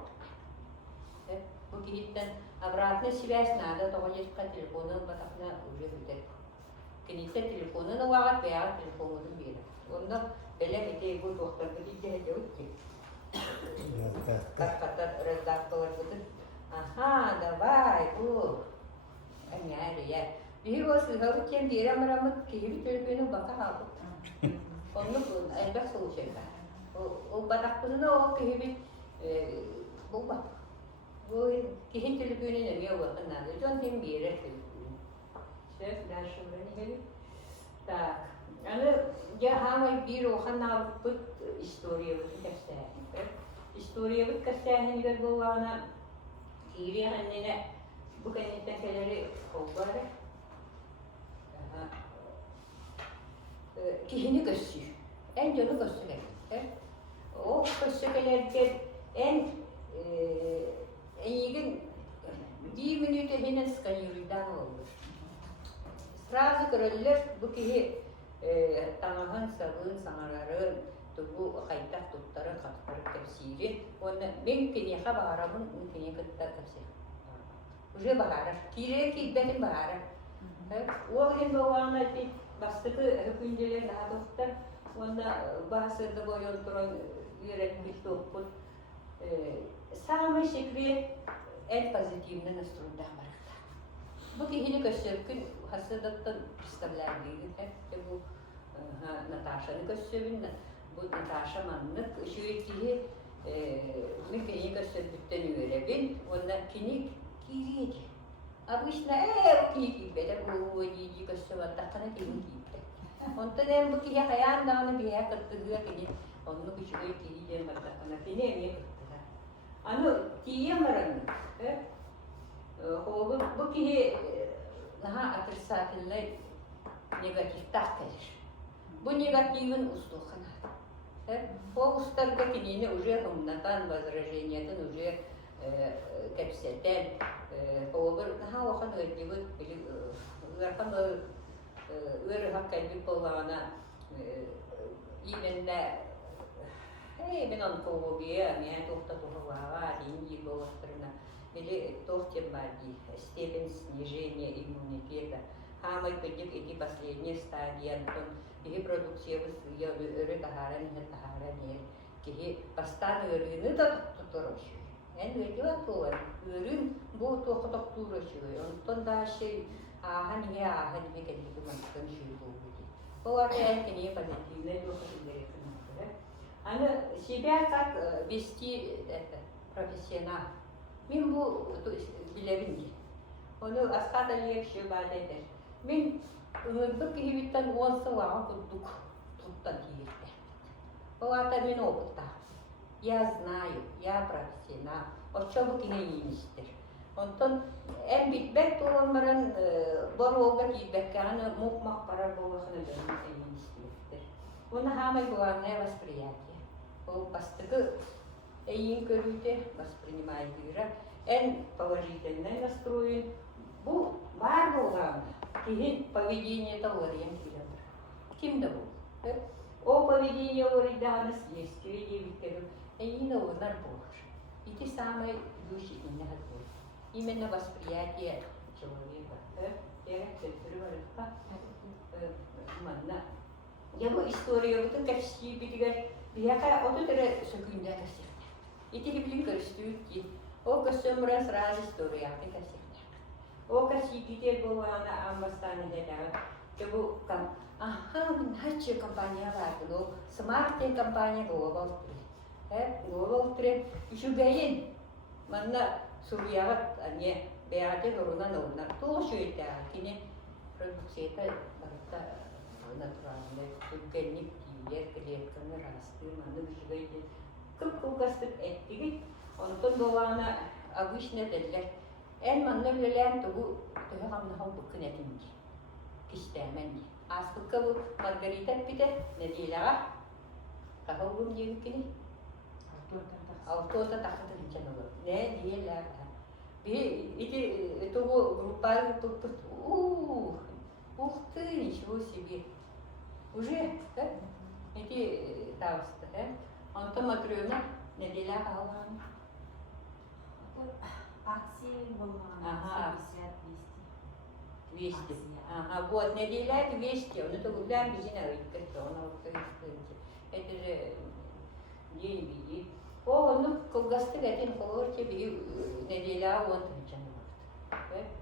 Bu kihitten обратно связь надо, того есть по телефону, батакна уже hüder. Кините телефонын уагат бея телефонын бери. Онда белем ите бу доктор биде дәүтти. Каткатар редакторлар буды. Ага, давай, бу. Әмәре я. Бирос һәүтен дирамрамыт киби телефоны бака хабы. Онны әлбәт соучыга. О батакны о киби бу ба. Бу киһин телефоны нәме вакытна. Жон тем бире. Дальше уже так, я хамай биру хана бут история бут кастахин. История бут кастахин гэр болана кири ханнене бу канеттен келери колбары. Кихини көссү. En жолу көссү керек. О көссү келерге en егин 1 минут хенен сканирдан olur. Sразу körüller bu kihi tamahın sabın sanarların tubu kaytak tuttarı katları tefsiri onda mümkün ya baharabın mümkün ya kıttar tefsir. Uje bahara kire ki benim bahara. O gün doğana ki bastıkı hükümceler daha doktor onda bahsede boyun turan yöretmiş topun sağma şekli en pozitifine nasıl da var. Bu kihini köşkün hasıdattan представляли, это bu Наташa'nın köşkünde bu Natasha manlık şu iki ne kini köşkütten öğrebin onlar kini kiriydi. Обычно kiki bede bu yiyici köşkü var takana kini kiydi. Ondan hem bu kihi hayan dağını bir yer kırtığı kini onu küçük kiri var takana kini emiye kırtığı. Anu kiye maranı. Bu kihi daha отрицательный негатив takdir. Bu negatifin устухана. O ustarga kinini уже humnatan возражениятын уже кепсетен. O bir daha okan ödübü ırkan ır hakkalbi bolana imende ben онкология, мен тоқта тоқлава, инди боластырына. Или тохтем мади, степень снижения иммунитета. Хамай педик эти последние стадии, антон, и продукция я рыгахара не, кихи постан ырыны да туторошуй. En öyle var, ürün bu tokturaşıyor. Ondan daha hani bir kendi mantıklı şey oldu. O var ya ki niye pozitifle doktorlar yapıyor. Hani себя как вести это профессионал. Min bu bilevindi. Onu askada liyekşi badeder. Min ımırdık hibitten 10 sıvağı tuttuk. Tuttan diyekler. O ata min опыта. Я знаю, я профессионал. O çabuk yine iyiymiştir. Ondan en bitbek olanların boru olga giybekkâne mukmak parar boğazına dönmesi iyiymiştir. Он самое главное восприятие. Он постыгы эйин көрүте воспринимает мира. Эн положительно настроен. Бу бар болган кихин поведение таларыян килем. Кимде бу? О поведение оридана следствие девитеру. Эйин олар болар. Ити самое идущее именно восприятие человека. Я манна. Я бы историю вот это качки битигар. Я вот это секунда качки. Ити хиблин качки. О касемра сразу история качки. О качки битер была на амбастане деда. Кебу кам. Ага, наче компания варто. Смарт компания Global 3. Global 3 еще гаен. Манна сурьяват ане беате горона норна. То что это кини продукция барта натуральная. Тугенник тиер клетканы расты манна бишгайде. Көп кастык эттиги. Онтон болана обычно делер. Эн манна билен тугу тохамна хау букнетинги. Кистеменди. Аспыккабу Маргарита пите недилага. Кахаугум дигкини. Автота тахтын чанага. Не диела. Би эти того группа тут ух ты, ничего себе. Уже, да? Эти тавста, да? Он там отрёна недилага алган. Акции была Ага. 50-200. 200. Ага, вот, неделя 200, он это гуляем без инавидка, он это же деньги. О, ну, когда стыгатин холорте, бери неделя, он там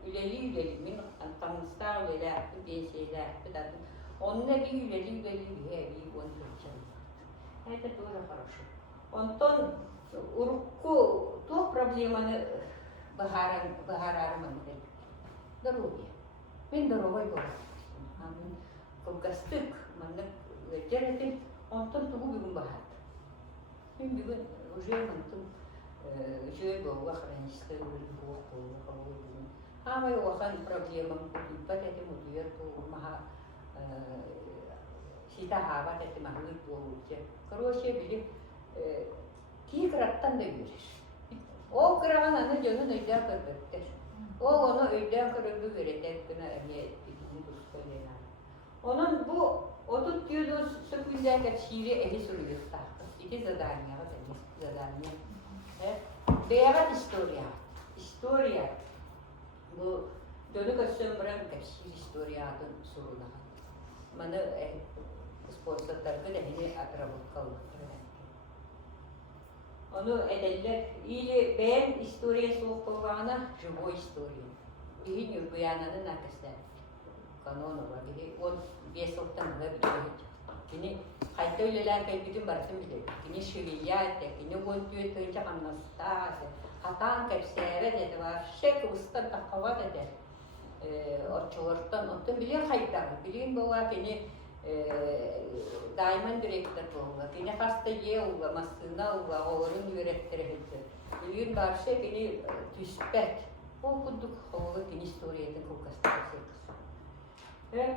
үлели, мен антамстар үлели, пенсиялер, он не би үлели, он там. Это тоже хорошо. Он тон урку, то проблеманы бахарарман. Здоровье. Мен здоровый город. Когда стык, манна терятин, он тон тугу бигун бахат. Мен бигун уже мантум жой был охраннической был. А мой охан проблемам купить, это мудир то маха сита хава это махлы получше. Короче, били тиграттан да görüş. O kıran ana canı neyden kırdıktır. O onu öyle kırığı verecektina niye söylenen. Onun bu 30 yıl süpürge şiiri ehi soruyor tahta. İki zadanya var zadanya. Beyaz история. Bu dönük ömrüm şiir историядан soruna. Bana sponsorlar da yine atravuk onu edeller. İyi ben история soğukluğuna живой история. İyi nürbeyananın arkasında. Kanonu var. On beşoktan ve biliyor. Kini hatta öyleler ki bütün barışım biliyor. Kini şiviyate, kini on tüy tüyce anastase. Hatan kapsere dedi var. Şek ustan takava dedi. Orçulardan ondan biliyor hayta. Biliyor bu var kini Diamond direktör oldu. Kini hasta yewga, masına oldu, oğlun yürekleri. Biliyor barışa kini tüspet. O kuduk oldu kini istoriyeden kokastası.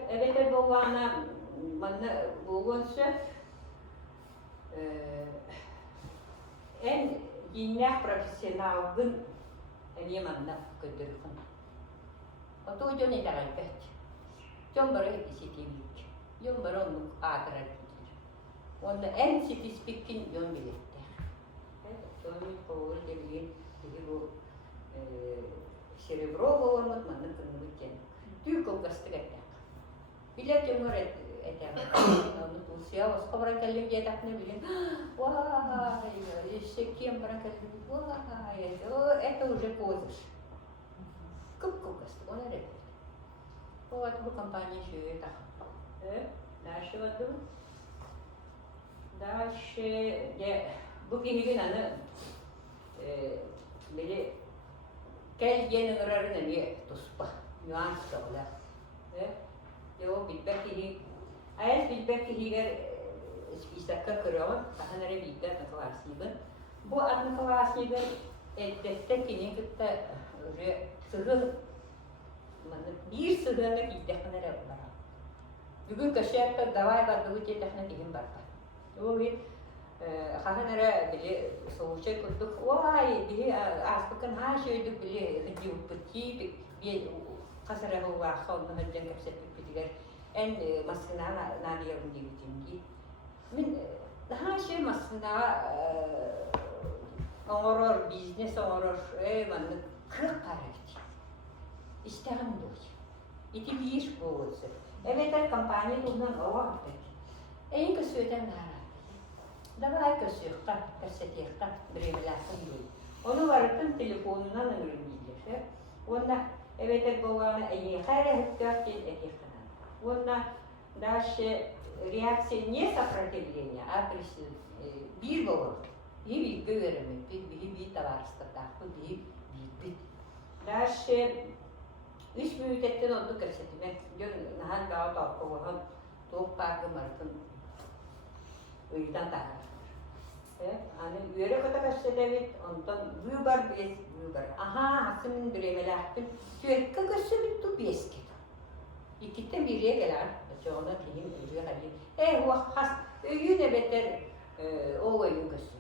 Evet bu bana bulunsa en yine profesyonelin en manna kötürkün. O da ne demek? Çok böyle isitimlik. Yok böyle onu ağır. Onda en spesifik yön belirtti. Sonra bu dediğin bu cerebro olan manna kınırken. Tüy kastırdı. Bilet yumur eder. Onu Rusya o skabran kallim diye takne bilin. Vay, işte kim bran kallim. Vay, это уже позже. Кастı ona red. O bu kampanya şöyle tak. Дальше вот тут. Дальше bugün gün anı böyle kelgenin ararına niye tospa nüans da ola. Jo bilbäki ayas bilbäki higer isakka kırıyor. Hanare bilbäk nakavasiben. Bu nakavasiben ette kini kitte öyle sığın bir sığınlık iddiaklara var. Бүгін көшетті давай барды өте техник егін барда. Ол бит хахан эре биле соуча курдук ой би аспыкын ха шөйдүк биле хиди упти би касара хова хонна хаден кепсеп битигер эн маскына надиярын дибитинги мен ха шөй маскына оңорор бизнес оңорор манны кырк каракти истеген дой ити биш болсы evet компания нужно оварты эйн көсөтен нара давай көсөкка кассетирка бремеласын дей оны варытын телефонунан ыңырмейдер онна evet болганы эйн хайра хыттак ден экехана онна дальше реакция не сопротивления а бир болот bir göremek bir tavarstada bir dальше üç büyütetten oldu kasetime gör nahan daha da kovan top parkı markın uydan da hani üyere kadar kasetevit ondan büyübar aha hasımın biremelaktın sürekli kasetevit tu beski ikite biriye gelir çoğuna diyeyim üyü hali o has üyü de beter o oyun kasetevit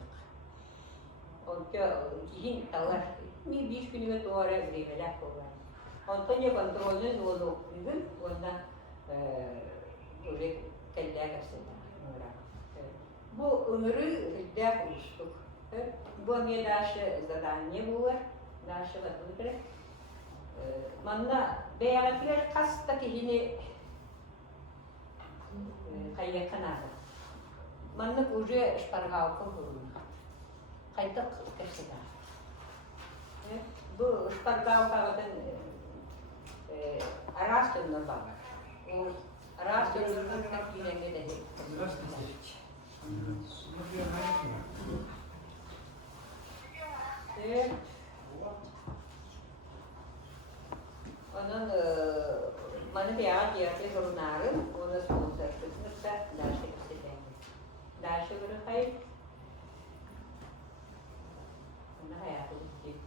onca kihin tawar mi bir günüme doğru biremelak kovan Antonio kontrolün oğlu bugün ondan öyle teller aslında. Bu ömrü hüddet oluştuk. Bu amiye daşı zadanye bu var. Daşı var burada. Manna beyanatlar kasta ki yine kayya kanada. Manna ucu şpargav kurulun. Kaytak kışta. Bu şpargav kağıdın araştırmalar var. O araştırmalar takdirinde de onun bana bir yerde sorunları, ona sponsorluk da derse göstereyim. Derse göre hayır. Ona hayatı bitti.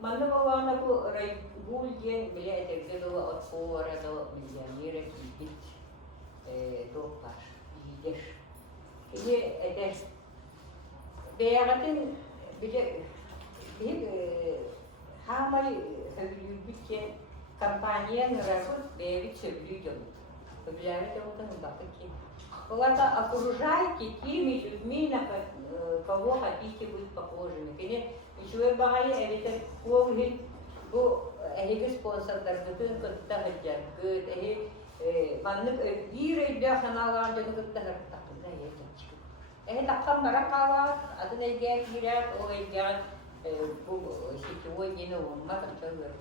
Mana bawa bu Bulgen bile etekte o atfora da milyonere gidip doklar, lider. Şimdi eder beyagatın bile bir hamay hübüyübükken kampanyanın rakut beyvi söylüyor. Öbürleri de ondan bakıp ki. Когда окружаете теми людьми, на кого хотите быть похожими. Еще бахай, это повод, bu ehli sponsorlar bütün kıtta haccağı, manlık bir evde kanalarda kıtta takımda yedim. Takım marakalar, adına gel girer, o evden bu şikayet yine olmaz açılır.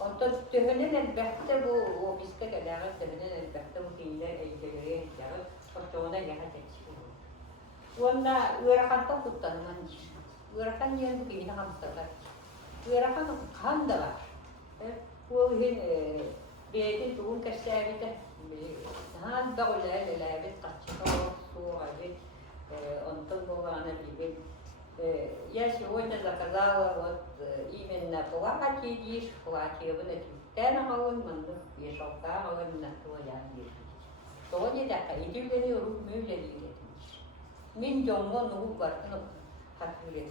Ondan töhünün elbette bu ofiste kadar töhünün elbette bu kimler elbette yani ortada yahatacak. Onda uğraşan tuttanman değil. Uğraşan yani bu kimine hamsarlar. Uğraşan kan da var. Bu hin beytin tuğun kasabete han da olay labet kaçıyor su abi ondan bu ana bir Я сегодня заказала вот именно платье, видишь, платье, вот эти тенгалон, вешалка, на твоя вещь. То не такая, иди в день рук мюля видишь. Мин жомон рук вартно как видишь.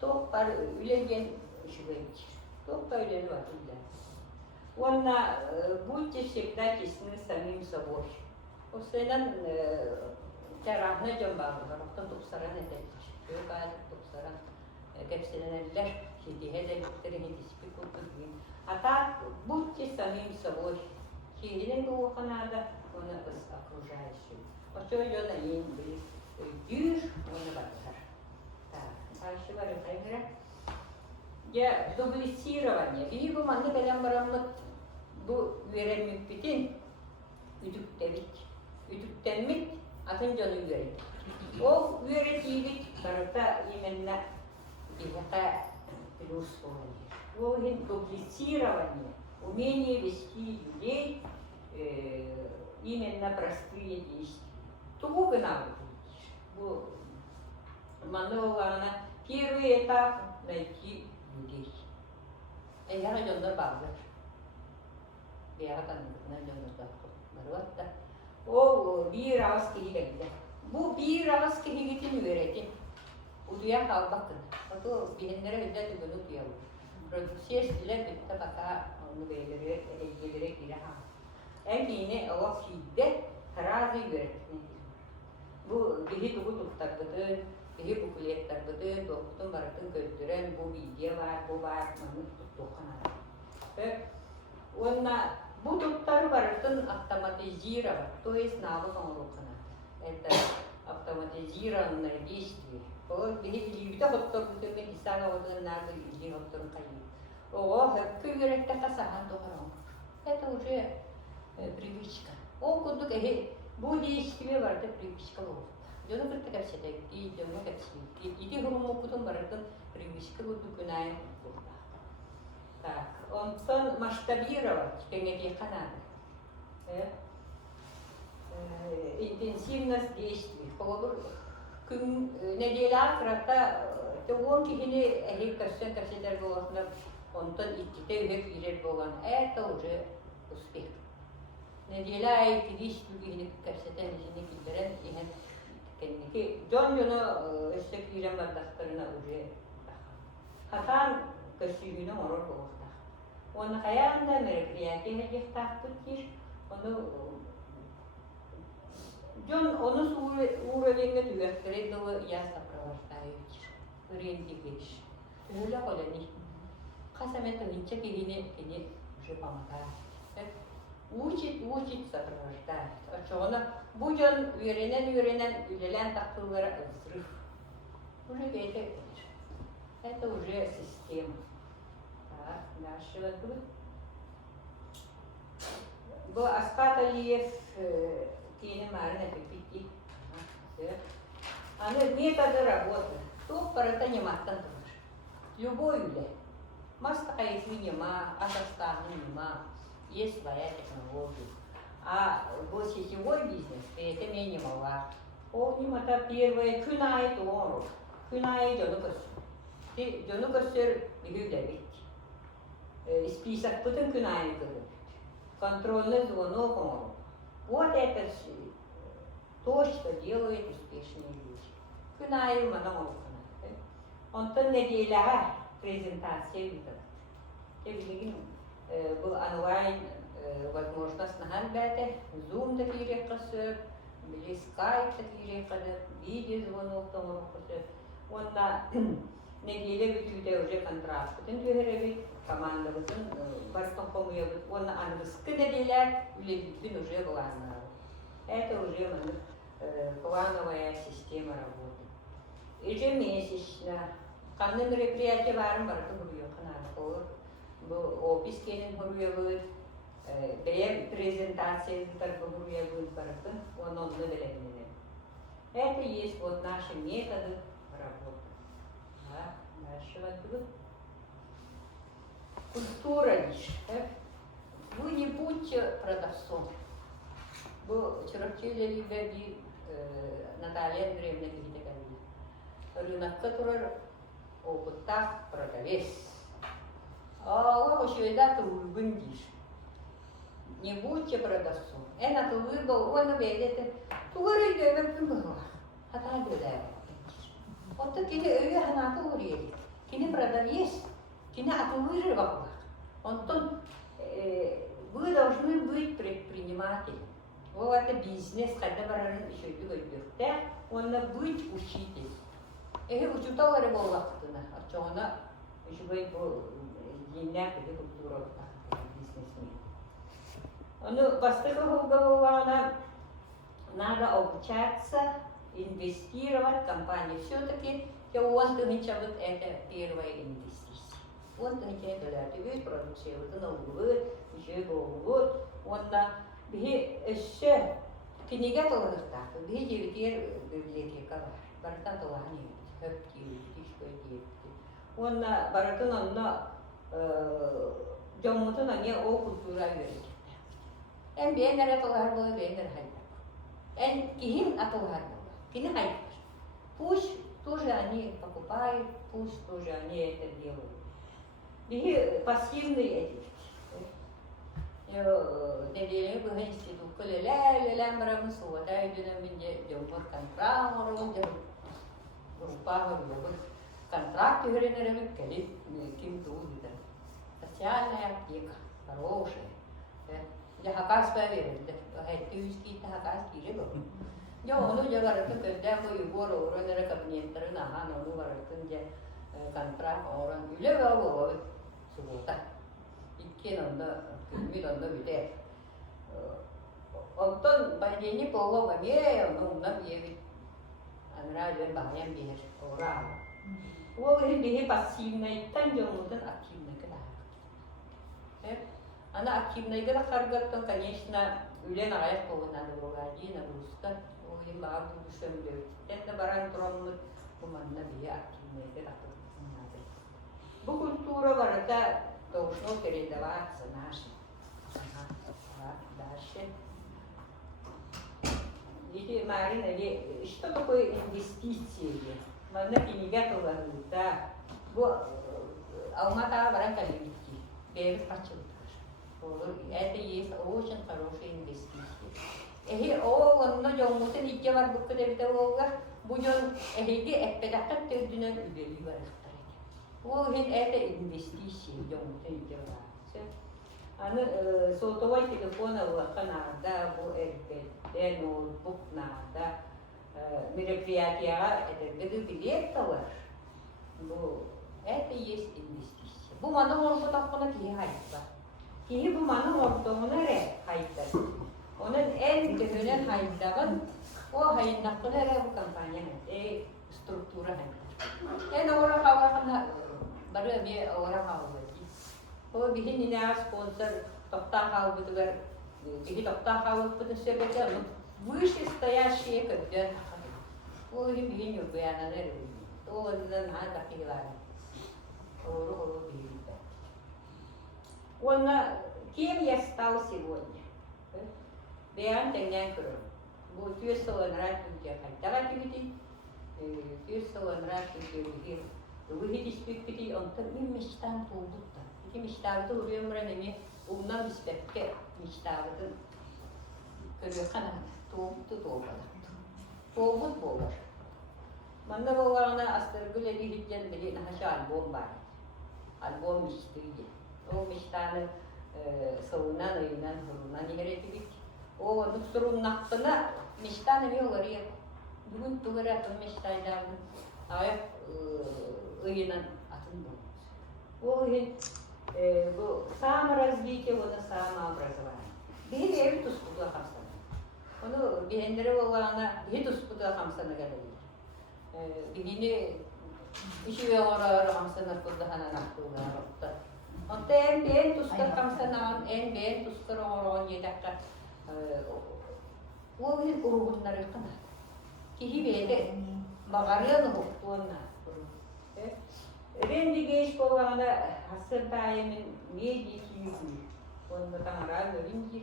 То пар үлеген швейч. То пойден ватуда. Он будьте всегда честны с самим собой. Постоянно terahne jombalar, waktu untuk saran itu. Juga untuk saran, kepselenerler, jadi hele terhenti spikul begini. Ata будьте самим собой. Хилин bu Канада, ona biz окружающим. Oçoyo da yeni bir ona bakar. Дальше говорю, хайгра. Ya dублирование. Bir bu manda kalan baramlık bu verilmek bitin. Üdüktenmek atın canı verir. O üreticilik karata именно это плюс oluyor. O дублирование, умение вести людей, именно простые действия. Туго навык. Bu manevrana первый этап найти людей. Я районда bağlar. Bir yerden ne canlı da Ватта. О, бир авас киһилэгдэ. Бу бир авас киһигитин үерети. Удуя халбакын. Ото биһеннере өйдө түгөнү күйөбү. Продукция стиле битте бака нубейлери элгелери кире ха. Эмини ола кийде таразы үеретин. Бу биһи тугу туктарбытын, биһи букулеттарбытын, токтун барытын көттүрен, бу видео бар, маны туттукана. Онна бу туттары барытын автоматизировать, то есть навык оңрукана. Это автоматизированное действие. Вот биһи билибите хотторбутын мен исага отын нагы или хотторун кайы. Ого, хөккү үеретте касахан тохорон. Это уже привычка. Ол кудук бу действие барда привычка болот. Жона бирте кепсетек, жона кепсетек. Иди хурумукутун барытын привычка кудук күнайын. Так, онтон масштабировать кеңеге канады. Интенсивность действий. Күн неделя крата он кихини эхи кырсын кырсыдар боласындар, онтон икките үгек ирер болған. Это уже успех. Неделя ай кидиш кихини кырсытан ишини килдерен ихен кенники. Жон-жоно өстек ирен бардақтарына уже хатан кырсыгүнө орор болуқта. Оны қаянда мероприятие хедехтақ бүттір, оны уровенге түгәктірі дұлы я сопровождающий, ориентирующий. Öyle koloni. Қасамет ұнча кегіне уже помогает. Учит сопровождает. Очоғына бұ жон үйренен үйлелен тақтылары взрыв. Уже это уже система. Так, дальше вот тут. Был Аскат Алиев, Кене Марина Пепити. Они методы работы. Тут это не маттан тоже. Любой уле. Мастакает минима, Асастан минима. Есть своя технология. А вот сетевой бизнес, это менее мало. Помним, это первое, күнай тоору. Күнай жonu көсөр билүүлебит. Список бүтүн күнайын кылып. Контрольный звонок он. Вот это то, что делают успешные люди. Күнайын мана олкана. Онтон неделяга презентация битет. Тебилигин был онлайн возможность наган бәте, Zoom да кирек кысып, били Skype да кирек кыдып, видео звонок да кысып. Онда неделе бүтүдө уже контракт бүтүн түһөрөбүт, командабытын барстон комуябыт. Онда английский неделе үлебүтүн уже планы. Это уже плановая система работы. Ежемесячно. Канны мероприятия барын барты буруyor канарколор. Бу офис кенин буруyor. Бәйем презентациядар буруyor барты. Онны белеминен. Это есть вот наши методы работы. Дальше вот культура лишь. Вы не будьте продавцом. Вы черпчили либо Наталья Андреевна какие-то говорили. Рынок, который опытах продавец. А он еще и дату выбындишь. Не будьте продавцом. Это выбор, он обедет. Тугары идет в а там беда. Вот такие öyle hanatı oluyor. Kini продавец, kini atılır bakmak. Ondan вы должны быть предпринимателем. Вот это бизнес, когда барарын еще идет. Он быть учитель. Учитель боллактына. Ачоғына еще быть денег и культура бизнесмен. Он бастыга надо обучаться, инвестировать в компанию. Все-таки он тынчавит это первая инвестиция. Он тынчавит продукция, вот налоговый, еще голубой. Он еще книга тоже так. Библиотека библиотека. Баратан тоже не хэпти, тишкой. Он баратан жомутун не о культура верит. En beğenler atılır böyle beğenler hayır. En kihin atılır. Kihin hayır. Пусть тоже они покупают, пусть тоже они это делают. И пассивные эти. Dediğine bu institut köleler bırakmış o da döneminde jomur kontrakt orun grupa var kontrakt öğrenere mükemmel kim tuğdu. Sosyalная аптека хорошая. Я хакас поверил, это юзки хакас кирего. Я onu jagarın köyde bu yuvar oranlara kabinetlerin aha onu varın je kontrak oran üle ve o subuta. İki onda bir onda bir de ondan bayeni kolla var ya ondan bir evi anra bayan bir oran. O hindi pasivna tan jomutun aktivna kadar. Она активная игра харгаттан, конечно, үлен аяқ болғанан урогадина руста, ойын баға бүшемді. Это баран тұрамын бұманна бие активная игра атырды. Бұл культура барата должно передаваться нашим. Дальше. Видите, Марина, что такое инвестиции? Манна книга говорит, Алмата баран калибити, берет почему. Это есть очень хорошая инвестиция. Он на жомутен икке бар букка дебите олга, буҗан эһиге эппедакка төдүнөн үбели барыктар. Ол это инвестиция жомутен икке бар. Аны сотовой телефон алганда бу элбетте ноутбук нада мероприятияга это билет алар. Бу это есть инвестиция. Бу мана орбутаккына кие хайта. Ki bu manın ortamına hayıtlar. Onun en kötünen hayıtların o hayıtları bu kampanya struktura hayıtlar. En olarak havakan barı bir olarak havası. O bihin yine sponsor toptan havlular, bihi toptan havlu sebepler ama вышестоящие kötüler. O bihin yok beyanları. O ondan hangi var? Doğru bihin. Он кем я стал сегодня? Беан тенген куру. Бу тюсселен ракинге хайтара тибити. Тюсселен ракинге бигир. Выхидис пикпити он тем мечтан толдутта. Эти мечтарды урьемренеми умнан биспекке мечтарды. Көрөкана толдуту толбада. Толбут болар. Манда боларына астыргыл эли хитген били нахаша альбом бар. Альбом мечтыйы. O müşteri savundan oyundan hırından yerettik. O nüfsurun naktına müşteri mi olur ya? Bugün tuğra atın müşterilerin ayak oyundan atın bu. O bu само развитие, o da само образование. Bir ev tuskulu hamsana. Onu bihendere olana bir tuskulu hamsana geldi. Birini işi ve orar hamsana kullanan akıllar. Ante en ben tuskar kamsanan en ben tuskar oran yedakka o bir urgunları kana ki bede bagaryan hoktuğuna rendi geç bolana hasır dayemin meji kiyi onda tanara görünce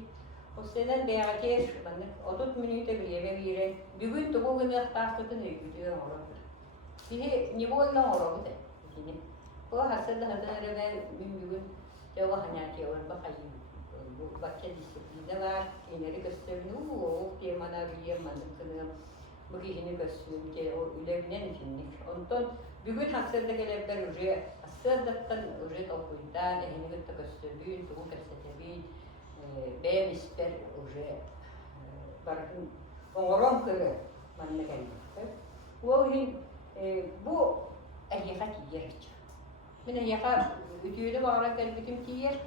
o senen beyaker bana 30 minüte bir eve giren bugün de bugün tahtatın gidiyor orada ki ne boyla orada ki o hasırda hadara ben bugün Jawa hanya kewan bakayım. Bu baca disiplinde var. Kenari göstermiyor. O temana biliyor mantıklı. Bu kişinin gösteriyor. O ülevinen içinlik. Ondan bugün hasırda gelipler ücret. Hasırdattan ücret okuydan. Ehini götte gösteriyor. Tuğu gösteriyor. Beyem ister ücret. Bakın oran kırı. Manna geldi. O gün bu ehlikat yiyecek. Мен яка үтүлү бара келбитим кийер,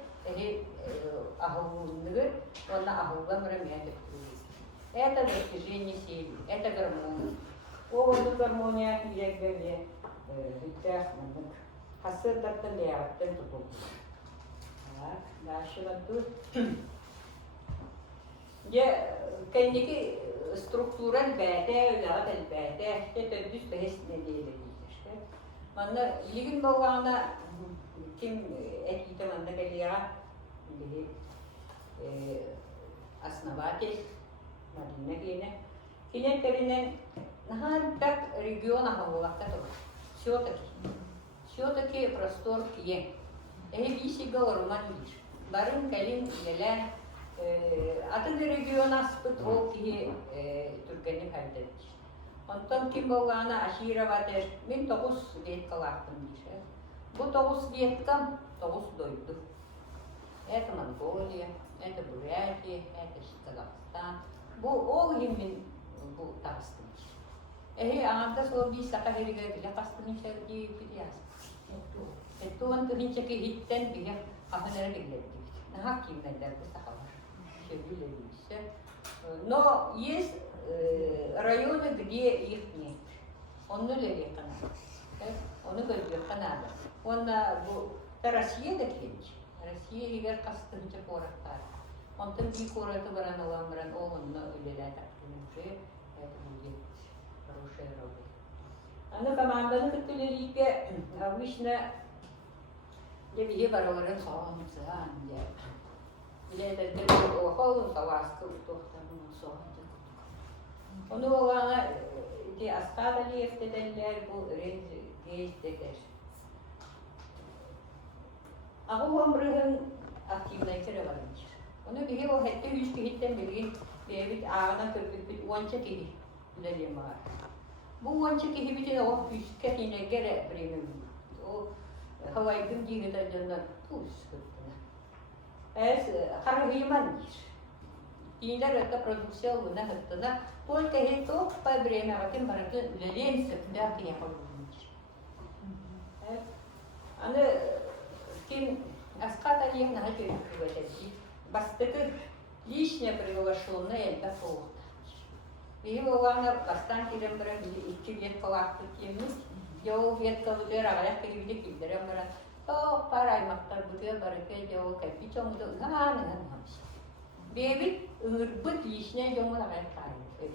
ахыллыгы, онда ахылга мрамия. Это достижение силы, это гармония. О, вот гармония киегге, хиттахмандык. Хасырдаттан леяттан тутул. Так, дальше вот тут. Я, кендики структурал бәте, үләгат әлбәте, это düz бәхес неделе. Manda ligin bolganda kim ekite manda geliyor dedi основатель Madina gene kine terinen nahantak regiona havlakta to все-таки простор кие бисига орман лиш Barın gelin gelen adı bir region aspıt o ki Türkiye'nin kaydetti. Ondan kim bolağına aşire vader min 9 diyet kalaktım diye. Bu 9 diyetkam 9 doydu. Это Монголия, это Бурятия, это Казахстан. Bu o himin bu tastım. Anta so bir saka heriga bile kastın içerdi biliyorsun. Tuon tuhin çeki hitten bile kafanlara geldi. Ne hakimler de bu saka var. Şöyle değilse. Но есть районы, где их нет. Он нулевый канал. Он нулевый канал. Он bu Россия da kendi. Россия егер кастынча порактар. Онтан bir koratu baran olanların oğlunla öyleler takdimci. Это будет хорошая работа. Она команданың күттілерігі обычно дебеге бараларын соғамызан деп. Білетелдер оқалын савасты ұтуқтарының соғамды күттік. Оны олана асқада лефтедерлер бұл рейздегер. Ағы өмірігін активнай кері барынчы. Оны біге ол хәтті үшкі хеттен білген бейбіт ағына көпіпіт уанча кеге үлелем бар. Bu onca ki hibitine o üstketine gere birimim. O havaydım diye de canlar pus kıttına. Es harhiymandir. Diğer öte prodüksiyon buna kıttına. Bu tehdit o pa birime vatim baratı lelem sepinde ki yapabilir. Anı kim askata diye ne hacı kuvvetli. Bastıkı лишнее приглашенное это фото. И олана бастан кирем баран икки бет калакты кемис. Жол бет калыдыр агалак кирибиде килдерем баран. То парай мактар бутер барыке жол капи чоңду нанан хамс. Бебит ырбыт лишне жомун агай кайы.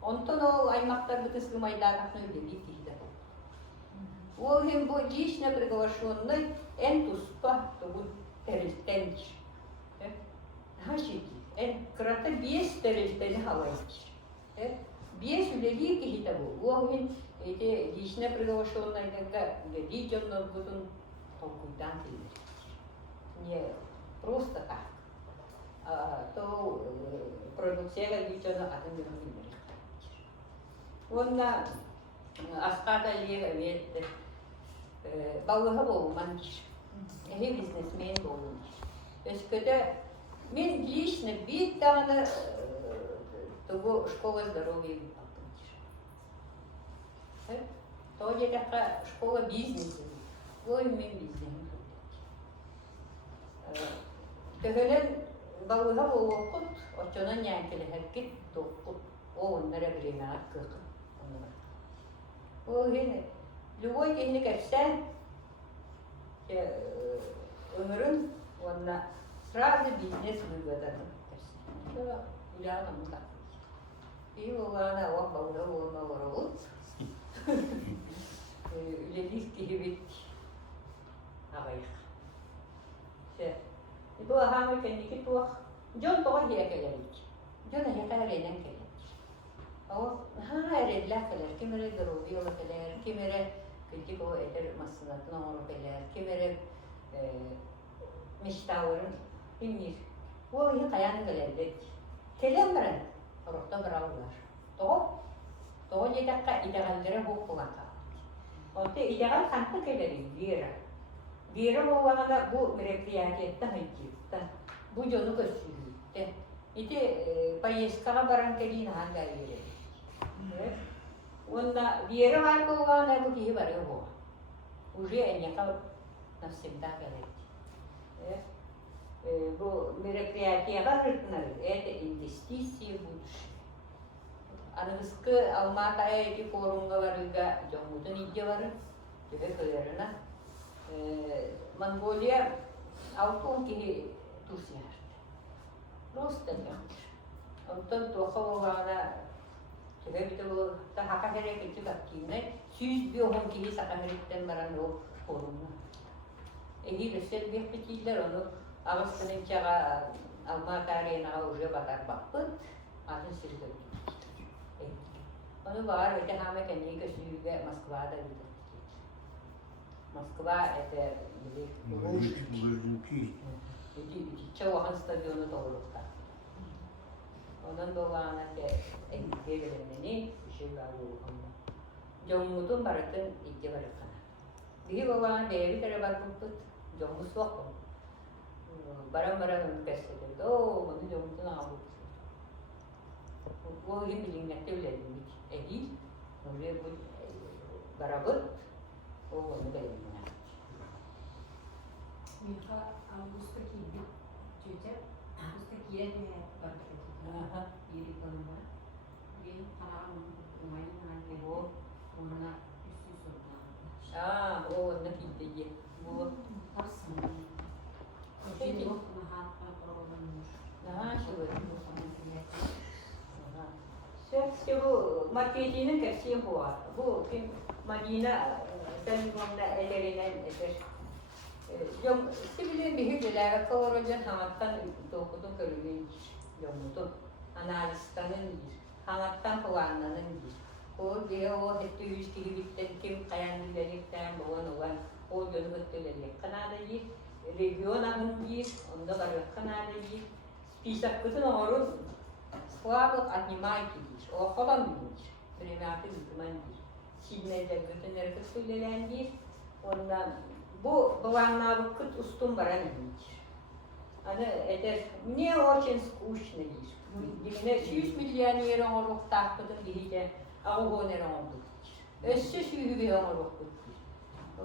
Онтон ол аймактар бутыс гымайдагатны өдели тиде. Ол хем бу лишне приглашенный эн туспа тогун терилтенч. Хашики эн крата без терилтени халайч. Без людей какие-то было. Эти лично приглашенные иногда людей он будут толкуйданты. Не просто так. То продукция видео один мир. Он на аската левет балыга болманчы. Эли бизнесмен болманчы. Өскөдө мен лично бит даны того школа здоровья выполнишь. То где-то школа бизнеса. Ой, мы бизнес. Тегелен балыга болуқут, очона нянкеле хәркет тоқут. О, нәре время аққық. Ол ген любой техник әпсән өмірін онна сразу бизнес выгодан. Что уляна мұта. И олана оқ балыға олма оралып. Үлелисті хебет ағайық. Бұл ағамы кәнеке туақ. Жон тоға хия кәлерік. Жон әйқа әренен кәлерік. Ол әрелләқ кәлер. Кемері дұруби олы кәлер. Кемері күлтік о әдір масынатын оңыры кәлер. Кемері мештауырын білмейір. Ол ең қаяның кәлердік. Кәлем бірін. Ұрықта бір ауылар. Тоғы жетаққа идеғалдары бұл құланға. Онты идеғал қанты кәлерін бері. Бері болғағына бұл мероприятиетті хайкетті. Бұл жоны көсілікті. Ити поездкаға баран кәлейін ағанға береді. Онда бері бар болғағына бұл кейі бары болға. Уже әнеқа навсегда кәледі. Бұл мероприятияға жұртынар. Это инвестиции будущее. Анығысқы Алматая эти форумға барыға жоңғудың идде бары. Төбе көлеріна. Монголия 6 кеге Турсиярды. Просто жоңғыр. Онтан тоқа болғағына төбе біті бұл хақа керек етіп активнай. 110 кеге сақа керектен баран ол форумға. Эги ресел бек бітейлер оны ағыстының чаға Алмата аренаға уже батар бақпыт. Атын сіргі Onu var, это хаме кәнеге сүйіге Москвада білді. Москва, это Çavahan stadyonu doğrultta. Onun doğana gelenini bir şey var yoğunluğunda. Jommutun baratın iki barakana. Bir doğana bir kere var bu Jommus vakım. Barang-barang yang dikasih onu Jommutun aldı. Bu hem bilinmekte bile değil. Değil. Oraya bu beraber onu beğendim. Minha Augusta Kibi, Twitter, Augusta Kibi Aha. Iri Kanama, dia kalau lumayan nanti bu, mana isi surga. O onu bildi. Bu Pas, jadi bu mahal program. Aha, şu Şimdi bu marketinin hepsi bu var. Bu kim Madina Selman'da ellerinden eser. Yung sibilin bihirdiler kavaracan hamattan dokudun körülüğün yomudun. Analistanın hamattan puanlanın o diye o hette yüz kili bitten kim kayanlılarlıktan olan o yolu götürülerek Kanada yir, region ahın yir, onda var Kanada yir. Spisak kutun orun Слабых отнимайте лишь, о холом лишь, примерно hükümandir. Silmede götünleri kısırlandır, ondan bu bulanlar kıt ustum baranıymış. Hani eder, ne очень скучно лишь. Dibine 100 milyon euro oruk takıdın diye ağabeyler oldu. Össü sühü bir oruk tuttu.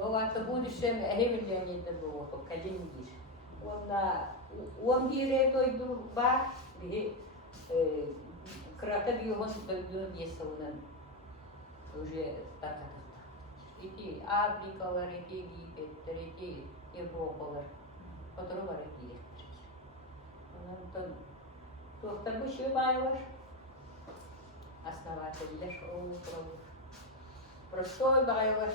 O vakti bu düşem 1 milyon yedir bu oruk, kadındır. Onda 11'e doydu var, bir Крата биогон бөлгөн бесовунан уже таркатакта. Эти Африкалар, эти Египеттер, эти Европалар. Котору бар директор. Ондан доктор Бушебаевар, основатель школы Пробов. Простой Баевар,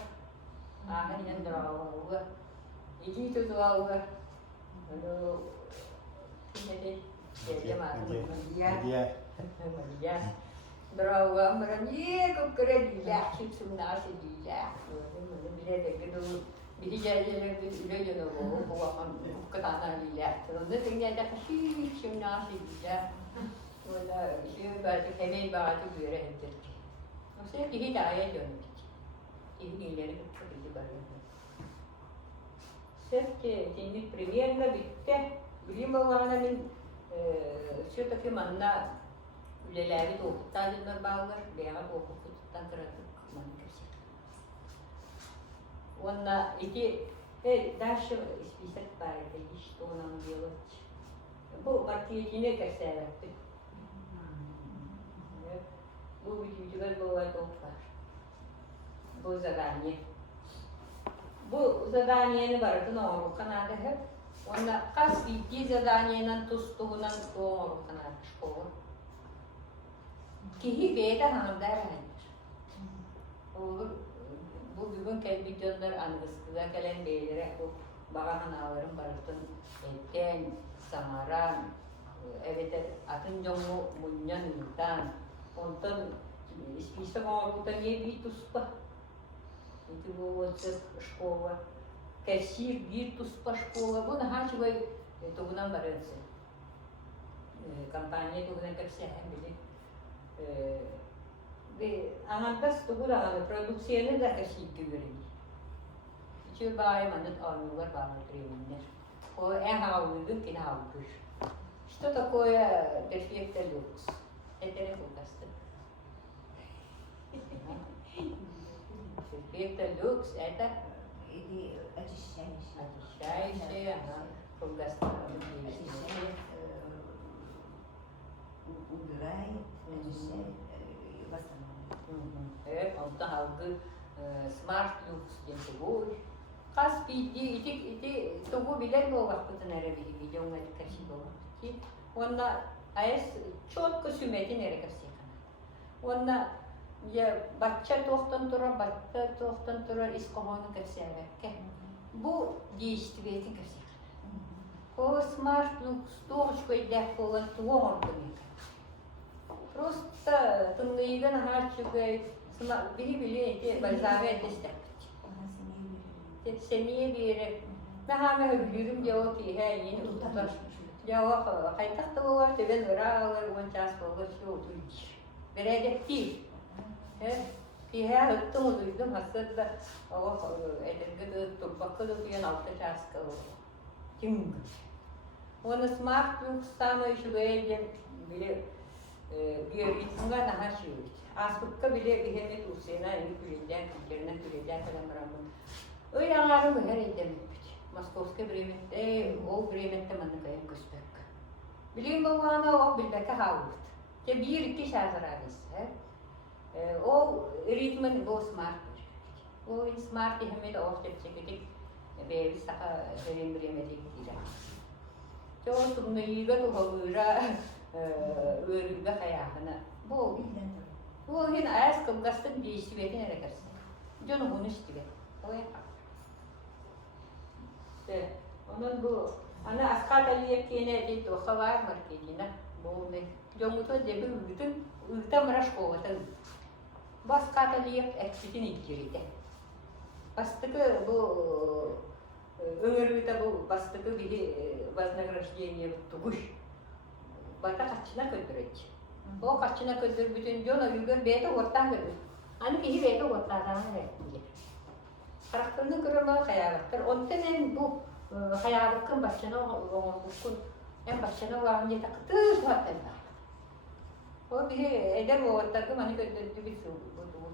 Аханин Драуга, иди туда, Dia. Ya, Drauga merani kok keren dilak sih sebenarnya dilak. Mana bila dekat tu, bila jadi bila nopo, bukan ketana dilak. Terus tinggal ada kasih sebenarnya dilak. Wala siya ba tu kami ba tu gure hendak. Maksudnya kini daya jon. Kini nilai tu kerja baru. Seperti ini примерно bitti. Bilim bawaanın все-таки manna üleleri doğuktan dönür bağlar, veya doğuktan kıratık manıkası. Onda iki, дальше список пари, что нам делать. Bu partiye keserdi. Bu videolar buladı var. Bu zadanie. Bu zadaniye'ni vardı ne olur Kanada hep. Onda kas bildiği zadaniye'nin tustuğundan doğru Kanada şkolu. Kihi beyde hanımda herhaldir. Bu bugün kelbidonlar anıskıda gelen beylere bu bağa hanaların barıtın etten, samaran, evet atın jomu munyan yutan, ondan ispisa konudan ye bir tuspa. Itu bu şkola. Кассир, биртуспа школа, вон хачивай, это у нас борется. Компания, это у нас как всякие были. Анадас, то куда надо, продукция да кассир говорили. Еще бай манат армивар бамы тренер. О, хаугы, кинаугы. Что такое перфекта люкс? Это не фокаста. Перфекта люкс это Ini очищающий. очищающая, фугасная. Убирает, очищает, восстанавливает. Evet, ondan algı smart looks diye bu. Kas bildi, iti togu bilen bu vakti nere bir videonun etkisi bu. Ki onda ayes çok kusumeti nere kasıkan. Onda ya bacça tohtan tura iskomanın kasıkan. Bu değiştiğitin kasıkan. O smart looks doğuşkoy defolan tuğordu ne? Просто тунныйган хачугай били эти бальзавы это степти. Семье берет. Daha mı yürüm diye o ki he yeni tutar. Ya o kaytakta o var ben oralar onças olur şu oturuyor. Berede değil. He ki he hattımı duydum hatta o edirge de topaklı da yan altta çaska o. Kim? Onu smart yoksa şu böyle bile bir ritmga daha şey. Aslında bile bir hemet usena yeni külünden külünden kalamramın. Öyle ağrım her edemem. Moskovska Bremen'de, o Bremen'de manı kayın küspek. Bileyim babana o bilbeke havurt. Ke bir iki şazarabis. O ritmen bu smart. O smart hemet o tepçekedik. Ve biz daha herin Bremen'de gidecek. Çoğu tunnu yiga tuhavura örülbe hayahına. Bu hin ayas kılgasın değişti ve ne rekersin. Canı bunu işte. O yapar. Onun bu ana askat aliye kene di to khabar marketine bu ne jomuto debi bütün ülke maraş kovatan bas kat aliye eksidin ikiride bastıkı bu ömürlüte bu bastıkı bir вознаграждение tuguş bata kaçına kötürek o kaçına kötür bütün jona yügen bete ortan götür hani ki bete ortadan ne karakterini kırma hayattır ondan bu hayalıkın başına olmuşsun en başına var diye taktı zaten. O bir eder o takım hani kötü bir su bu.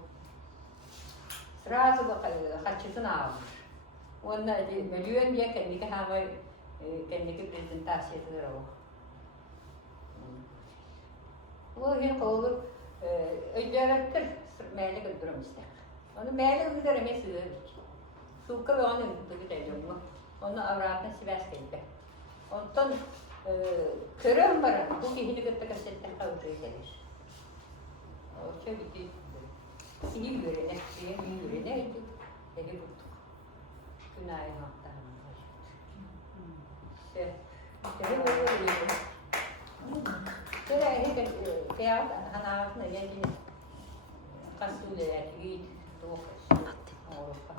Sırası bakıyor kaçısını almış. Onlar milyon diye kendi hava kendi prezentasyonu o. Bu hin olur ödevlettir meyli götürüm işte. Onu meyli götüremez sığır. Suka ve onun gibi de yok. Onu avratına Sivas'taydı. Ondan körüm var. Bu kihini gırtta kasetten kavuşuyor gelir. O şöyle bir iyi görene, iyi görene eli tuttuk. Günahı haktan var. İşte böyle oluyor. Böyle hep kıyafet hanağına geldiğinde kasulyeler, iyi, doğuk, Avrupa,